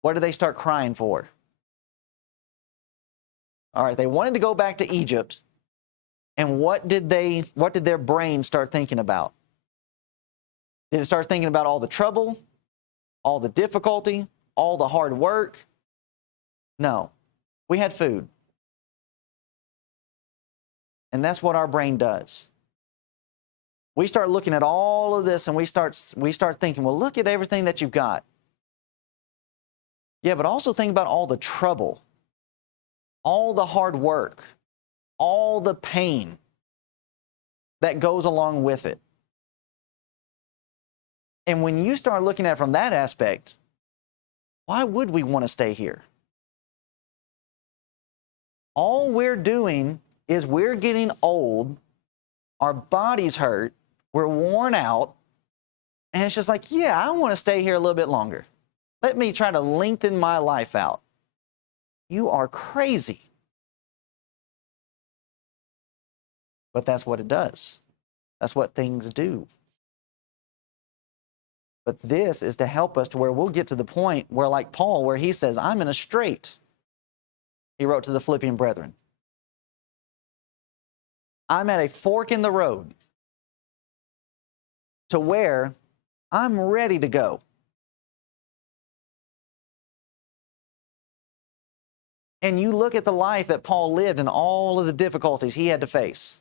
what do they start crying for? All right, they wanted to go back to Egypt, and what did their brain start thinking about? Did it start thinking about all the trouble, all the difficulty, all the hard work? No. We had food. And that's what our brain does. We start looking at all of this and we start thinking, well, look at everything that you've got. Yeah, but also think about all the trouble, all the hard work, all the pain that goes along with it. And when you start looking at it from that aspect, why would we want to stay here? All we're doing is we're getting old, our bodies hurt, we're worn out, and it's just like, yeah, I want to stay here a little bit longer. Let me try to lengthen my life out. You are crazy. But that's what it does. That's what things do. But this is to help us to where we'll get to the point where, like Paul, where he says, I'm in a strait. He wrote to the Philippian brethren. I'm at a fork in the road to where I'm ready to go. And you look at the life that Paul lived and all of the difficulties he had to face.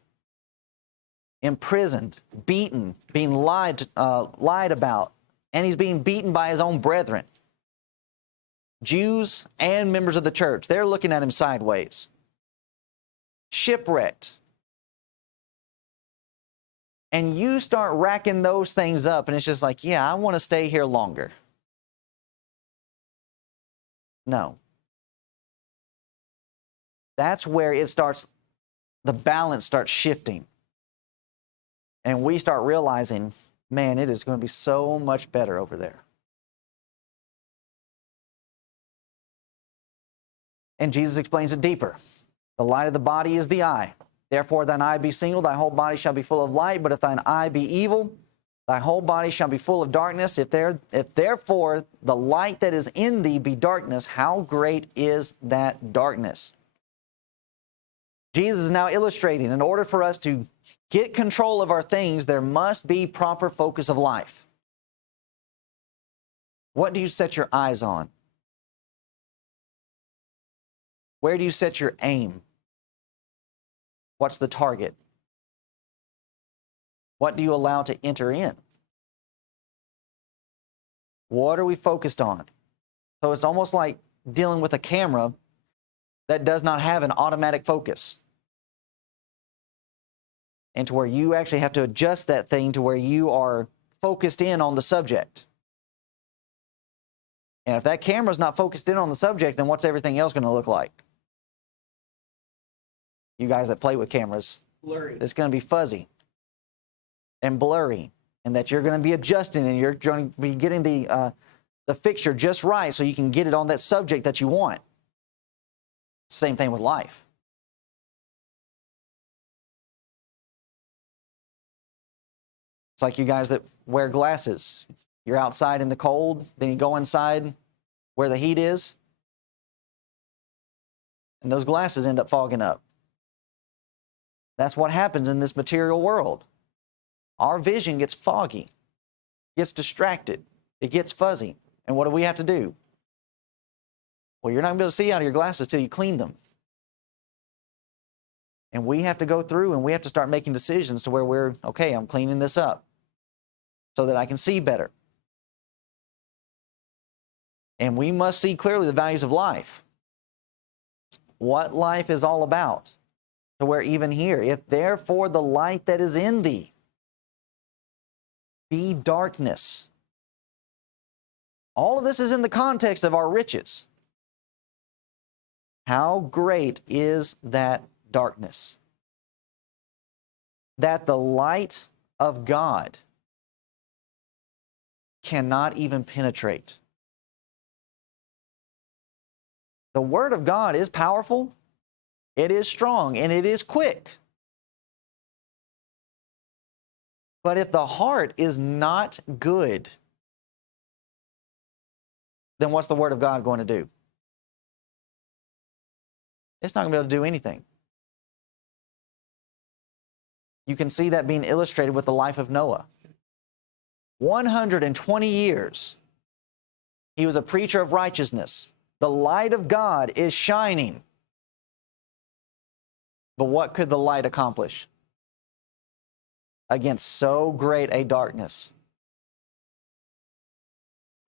Imprisoned, beaten, being lied about, and he's being beaten by his own brethren. Jews and members of the church, they're looking at him sideways. Shipwrecked. And you start racking those things up, and it's just like, yeah, I want to stay here longer. No. That's where it starts, the balance starts shifting. And we start realizing, man, it is going to be so much better over there. And Jesus explains it deeper. The light of the body is the eye. Therefore, thine eye be single, thy whole body shall be full of light. But if thine eye be evil, thy whole body shall be full of darkness. If therefore the light that is in thee be darkness, how great is that darkness? Jesus is now illustrating, in order for us to get control of our things, there must be proper focus of life. What do you set your eyes on? Where do you set your aim? What's the target? What do you allow to enter in? What are we focused on? So it's almost like dealing with a camera that does not have an automatic focus. And to where you actually have to adjust that thing to where you are focused in on the subject. And if that camera's not focused in on the subject, then what's everything else going to look like? You guys that play with cameras, Blurry. it's going to be fuzzy and blurry, and that you're going to be adjusting and you're going to be getting the fixture just right so you can get it on that subject that you want. Same thing with life. It's like you guys that wear glasses. You're outside in the cold, then you go inside where the heat is, and those glasses end up fogging up. That's what happens in this material world. Our vision gets foggy, gets distracted, it gets fuzzy. And what do we have to do? Well, you're not going to be able to see out of your glasses till you clean them. And we have to go through and we have to start making decisions to where we're, okay, I'm cleaning this up so that I can see better. And we must see clearly the values of life. What life is all about. To where even here, if therefore the light that is in thee be darkness. All of this is in the context of our riches. How great is that darkness? That the light of God cannot even penetrate. The Word of God is powerful, it is strong, and it is quick. But if the heart is not good, then what's the Word of God going to do? It's not going to be able to do anything. You can see that being illustrated with the life of Noah. 120 years, he was a preacher of righteousness. The light of God is shining. But what could the light accomplish against so great a darkness?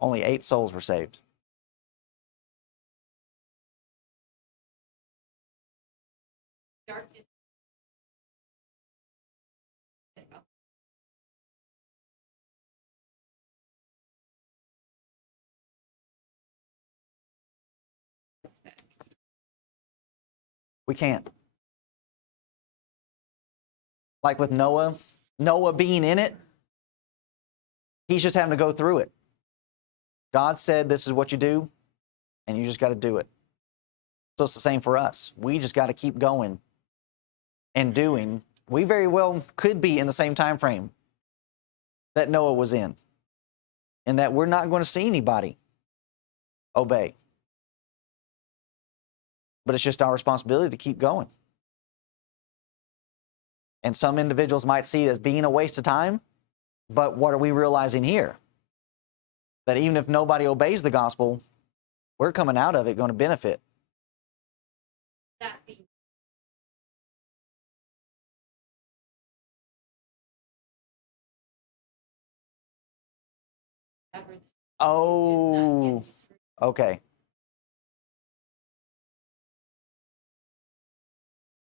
Only 8 souls were saved. Darkness. We can't. Like with Noah being in it, he's just having to go through it. God said, this is what you do, and you just got to do it. So it's the same for us. We just got to keep going and doing. We very well could be in the same time frame that Noah was in that we're not going to see anybody obey. But it's just our responsibility to keep going. And some individuals might see it as being a waste of time, but what are we realizing here? That even if nobody obeys the gospel, we're coming out of it going to benefit. That being ever the same. It's just not Oh, getting through. okay.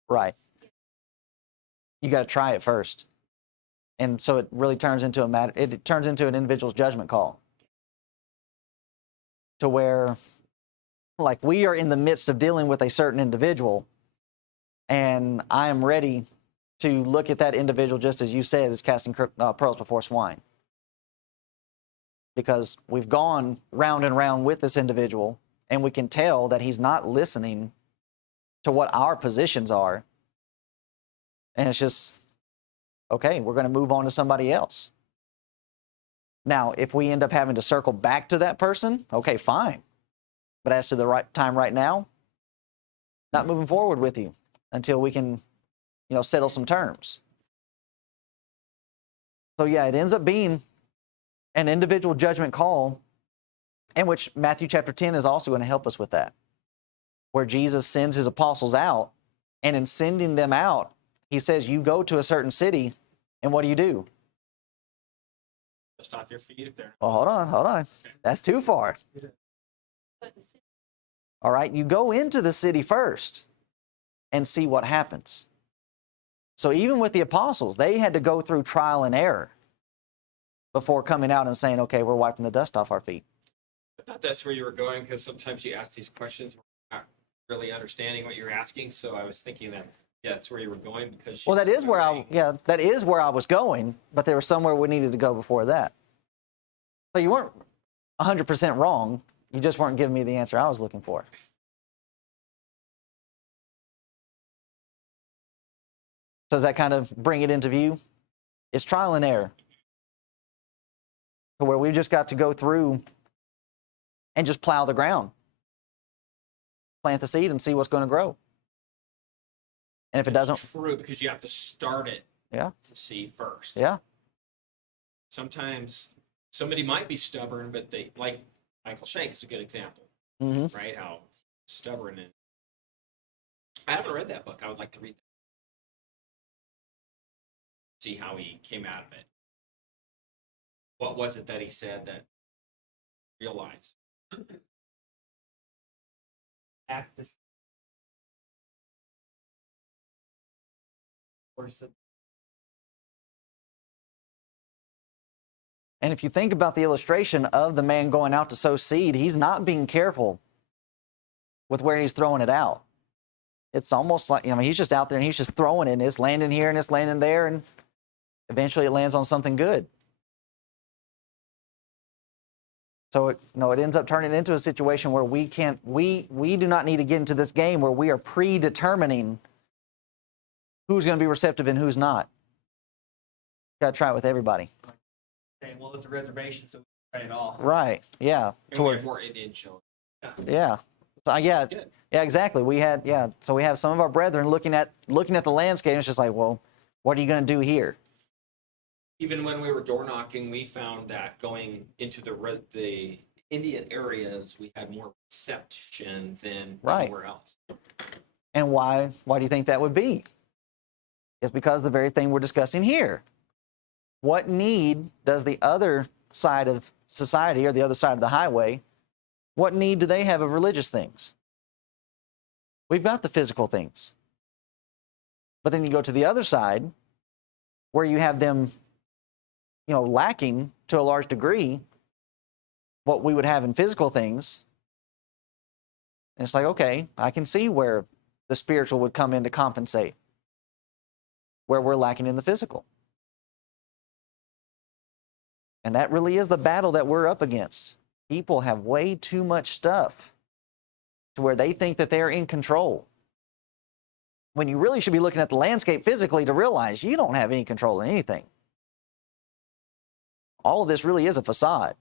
Right. You got to try it first. And so it really turns into a matter, it turns into an individual's judgment call. To where, like, we are in the midst of dealing with a certain individual, and I am ready to look at that individual, just as you said, as casting pearls before swine. Because we've gone round and round with this individual, and we can tell that he's not listening to what our positions are. And it's just, okay, we're going to move on to somebody else. Now, if we end up having to circle back to that person, okay, fine. But as to the right time right now, not moving forward with you until we can, settle some terms. So yeah, it ends up being an individual judgment call, in which Matthew chapter 10 is also going to help us with that, where Jesus sends his apostles out, and in sending them out, he says, you go to a certain city, and what do? Just off your feet if they're. Well, hold on. That's too far. All right, you go into the city first and see what happens. So even with the apostles, they had to go through trial and error before coming out and saying, okay, we're wiping the dust off our feet. I thought that's where you were going, because sometimes you ask these questions, we're not really understanding what you're asking. So I was thinking that, yeah, that's where you were going, because. Well, that is where I was going, but there was somewhere we needed to go before that. So you weren't 100% wrong. You just weren't giving me the answer I was looking for. So does that kind of bring it into view? It's trial and error. To where we've just got to go through and just plow the ground. Plant the seed and see what's going to grow. And if it doesn't. True, because you have to start it to see first. Yeah. Sometimes somebody might be stubborn, but they, like Michael Shank is a good example, right? How stubborn. And I haven't read that book. I would like to read that. See how he came out of it. What was it that he said that realized? Act this. And if you think about the illustration of the man going out to sow seed, he's not being careful with where he's throwing it out. It's almost like, he's just out there and he's just throwing it, and it's landing here and it's landing there, and eventually it lands on something good. So it ends up turning into a situation where we do not need to get into this game where we are predetermining who's going to be receptive and who's not. Got to try it with everybody. Okay, well, it's a reservation, so we can try it all. Right. Yeah. And we have more Indian children. Yeah. So yeah. Good. Yeah. Exactly. So we have some of our brethren looking at the landscape, and it's just like, well, what are you going to do here? Even when we were door knocking, we found that going into the Indian areas, we had more reception than Right. anywhere else. And why do you think that would be? It's because of the very thing we're discussing here. What need does the other side of society or the other side of the highway, what need do they have of religious things? We've got the physical things. But then you go to the other side where you have them, lacking to a large degree what we would have in physical things. And it's like, okay, I can see where the spiritual would come in to compensate, where we're lacking in the physical. And that really is the battle that we're up against. People have way too much stuff to where they think that they're in control, when you really should be looking at the landscape physically to realize you don't have any control in anything. All of this really is a facade.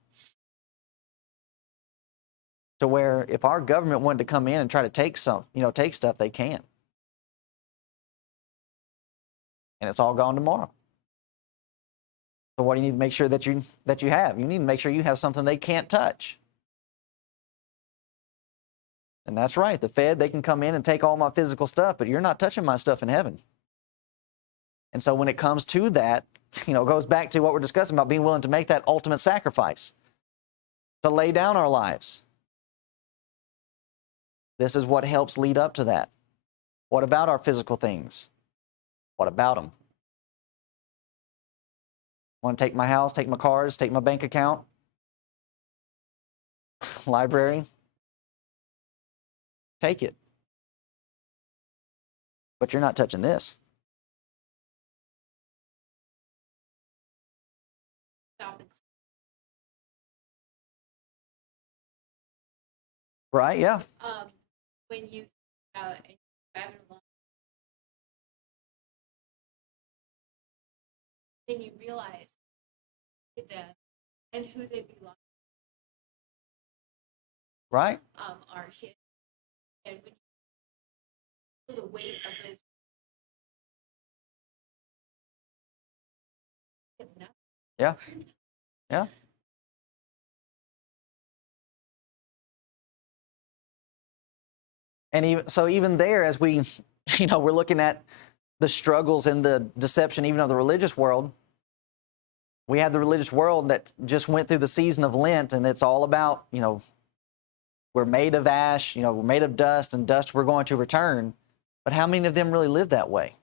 To where if our government wanted to come in and try to take stuff, they can. And it's all gone tomorrow. So what do you need to make sure that you have? You need to make sure you have something they can't touch. And that's right. The Fed, they can come in and take all my physical stuff, but you're not touching my stuff in heaven. And so when it comes to that, it goes back to what we're discussing about being willing to make that ultimate sacrifice, to lay down our lives. This is what helps lead up to that. What about our physical things? What about them? Want to take my house, take my cars, take my bank account, library? Take it. But you're not touching this. Stop and Right? Yeah. when you and you rather long, then you realize them and who they belong Right? are hidden. And when you feel the weight of those, you have nothing. Yeah. Yeah. And even there, as we, we're looking at the struggles and the deception even of the religious world. We have the religious world that just went through the season of Lent, and it's all about, we're made of ash, we're made of dust, and dust we're going to return. But how many of them really live that way?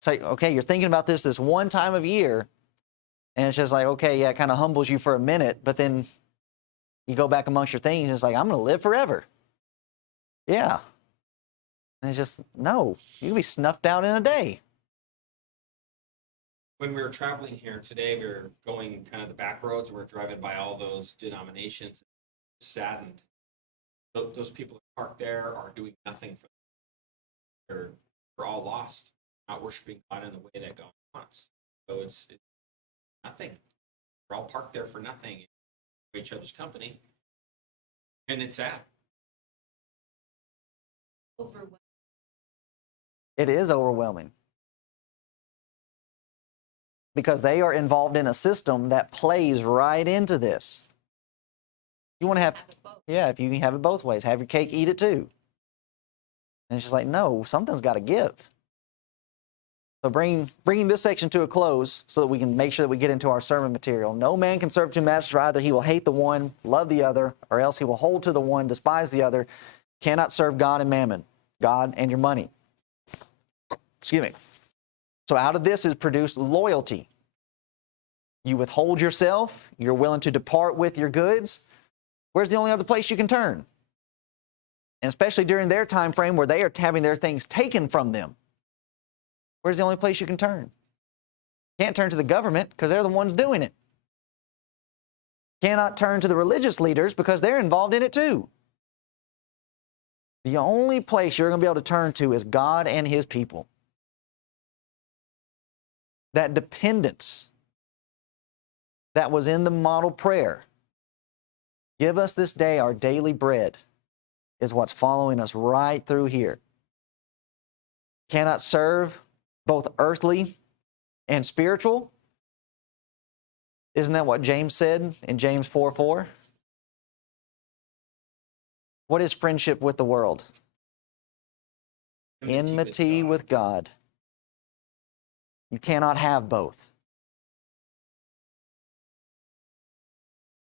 So, okay, you're thinking about this one time of year, and it's just like, okay, yeah, it kind of humbles you for a minute, but then you go back amongst your things, and it's like, I'm going to live forever. Yeah. And it's just, no, you can be snuffed out in a day. When we were traveling here today, we were going kind of the back roads, and we were driving by all those denominations. Saddened. Those people that park there are doing nothing for them. They're all lost, not worshiping God in the way that God wants. So it's nothing. We're all parked there for nothing, for each other's company, and it's sad. Overwhelmed. It is overwhelming. Because they are involved in a system that plays right into this. You want to have, if you can have it both ways, have your cake, eat it too. And it's just like, no, something's got to give. So bringing this section to a close so that we can make sure that we get into our sermon material. No man can serve two masters, either he will hate the one, love the other, or else he will hold to the one, despise the other. Cannot serve God and mammon, God and your money. Excuse me. So out of this is produced loyalty. You withhold yourself. You're willing to depart with your goods. Where's the only other place you can turn? And especially during their time frame where they are having their things taken from them. Where's the only place you can turn? Can't turn to the government because they're the ones doing it. Cannot turn to the religious leaders because they're involved in it too. The only place you're going to be able to turn to is God and His people. That dependence that was in the model prayer, give us this day our daily bread, is what's following us right through here. Cannot serve both earthly and spiritual Isn't that what James said in James 4:4? What is friendship with the world? Enmity with God. You cannot have both.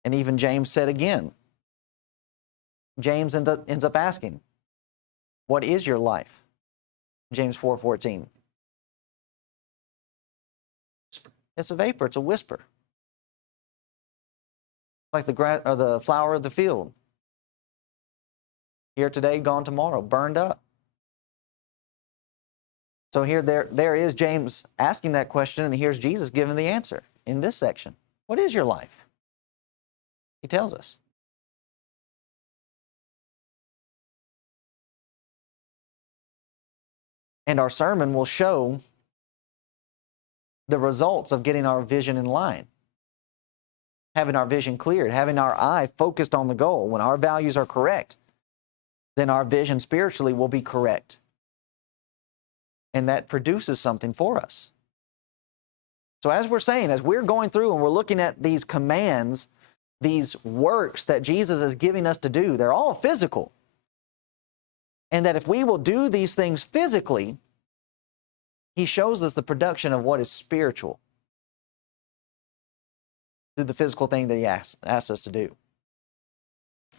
And even James said again, James ends up asking, what is your life? James 4:14. It's a vapor, it's a whisper. Like the flower of the field. Here today, gone tomorrow, burned up. So here, there is James asking that question, and here's Jesus giving the answer in this section. What is your life? He tells us. And our sermon will show the results of getting our vision in line, having our vision cleared, having our eye focused on the goal. When our values are correct, then our vision spiritually will be correct. And that produces something for us. So as we're saying, as we're going through and we're looking at these commands, these works that Jesus is giving us to do, they're all physical. And that if we will do these things physically, he shows us the production of what is spiritual through the physical thing that he asks us to do.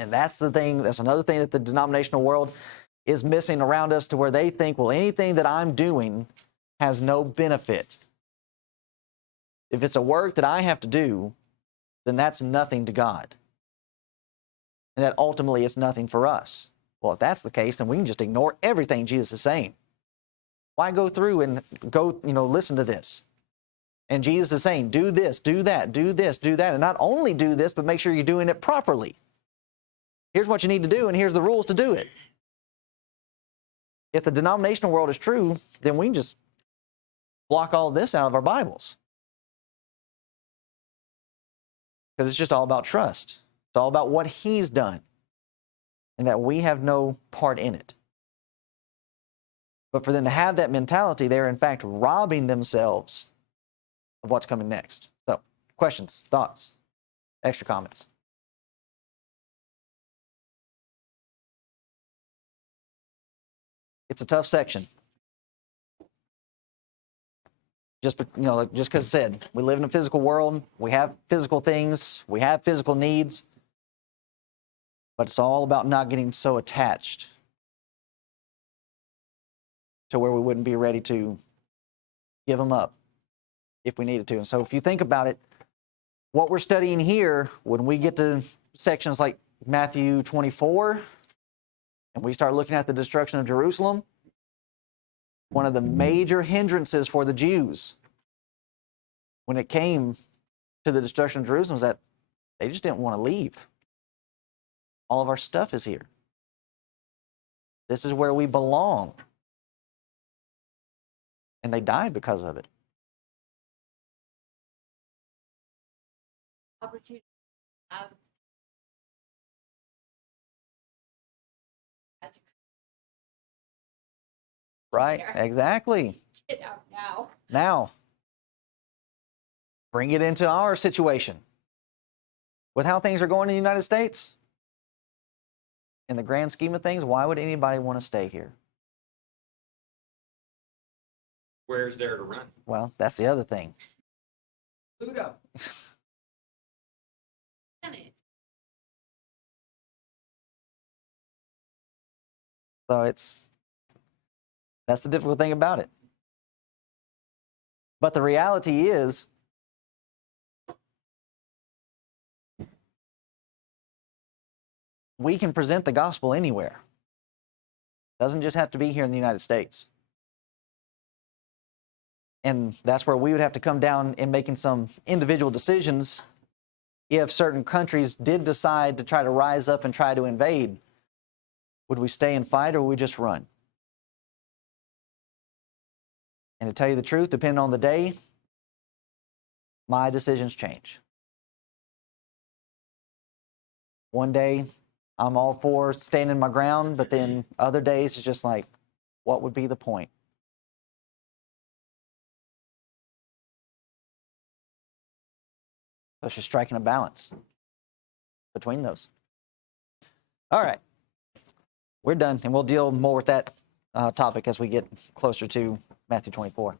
And that's another thing that the denominational world is missing around us, to where they think, well, anything that I'm doing has no benefit. If it's a work that I have to do, then that's nothing to God. And that ultimately is nothing for us. Well, if that's the case, then we can just ignore everything Jesus is saying. Why go through and listen to this? And Jesus is saying, do this, do that, do this, do that. And not only do this, but make sure you're doing it properly. Here's what you need to do, and here's the rules to do it. If the denominational world is true, then we can just block all of this out of our Bibles. Because it's just all about trust. It's all about what he's done, and that we have no part in it. But for them to have that mentality, they're in fact robbing themselves of what's coming next. So, questions, thoughts, extra comments? It's a tough section. Just because it said, we live in a physical world, we have physical things, we have physical needs, but it's all about not getting so attached to where we wouldn't be ready to give them up if we needed to. And so if you think about it, what we're studying here, when we get to sections like Matthew 24, and we start looking at the destruction of Jerusalem, one of the major hindrances for the Jews when it came to the destruction of Jerusalem was that they just didn't want to leave. All of our stuff is here. This is where we belong. And they died because of it. Opportunity. As Right, there. exactly. Get out now. Now, bring it into our situation. With how things are going in the United States, in the grand scheme of things, why would anybody want to stay here? Where's there to run? Well, that's the other thing. Pluto. Done it. So that's the difficult thing about it. But the reality is, we can present the gospel anywhere. It doesn't just have to be here in the United States. And that's where we would have to come down in making some individual decisions if certain countries did decide to try to rise up and try to invade. Would we stay and fight, or would we just run? And to tell you the truth, depending on the day, my decisions change. One day, I'm all for standing my ground, but then other days, it's just like, what would be the point? So she's striking a balance between those. All right. We're done, and we'll deal more with that topic as we get closer to Matthew 24.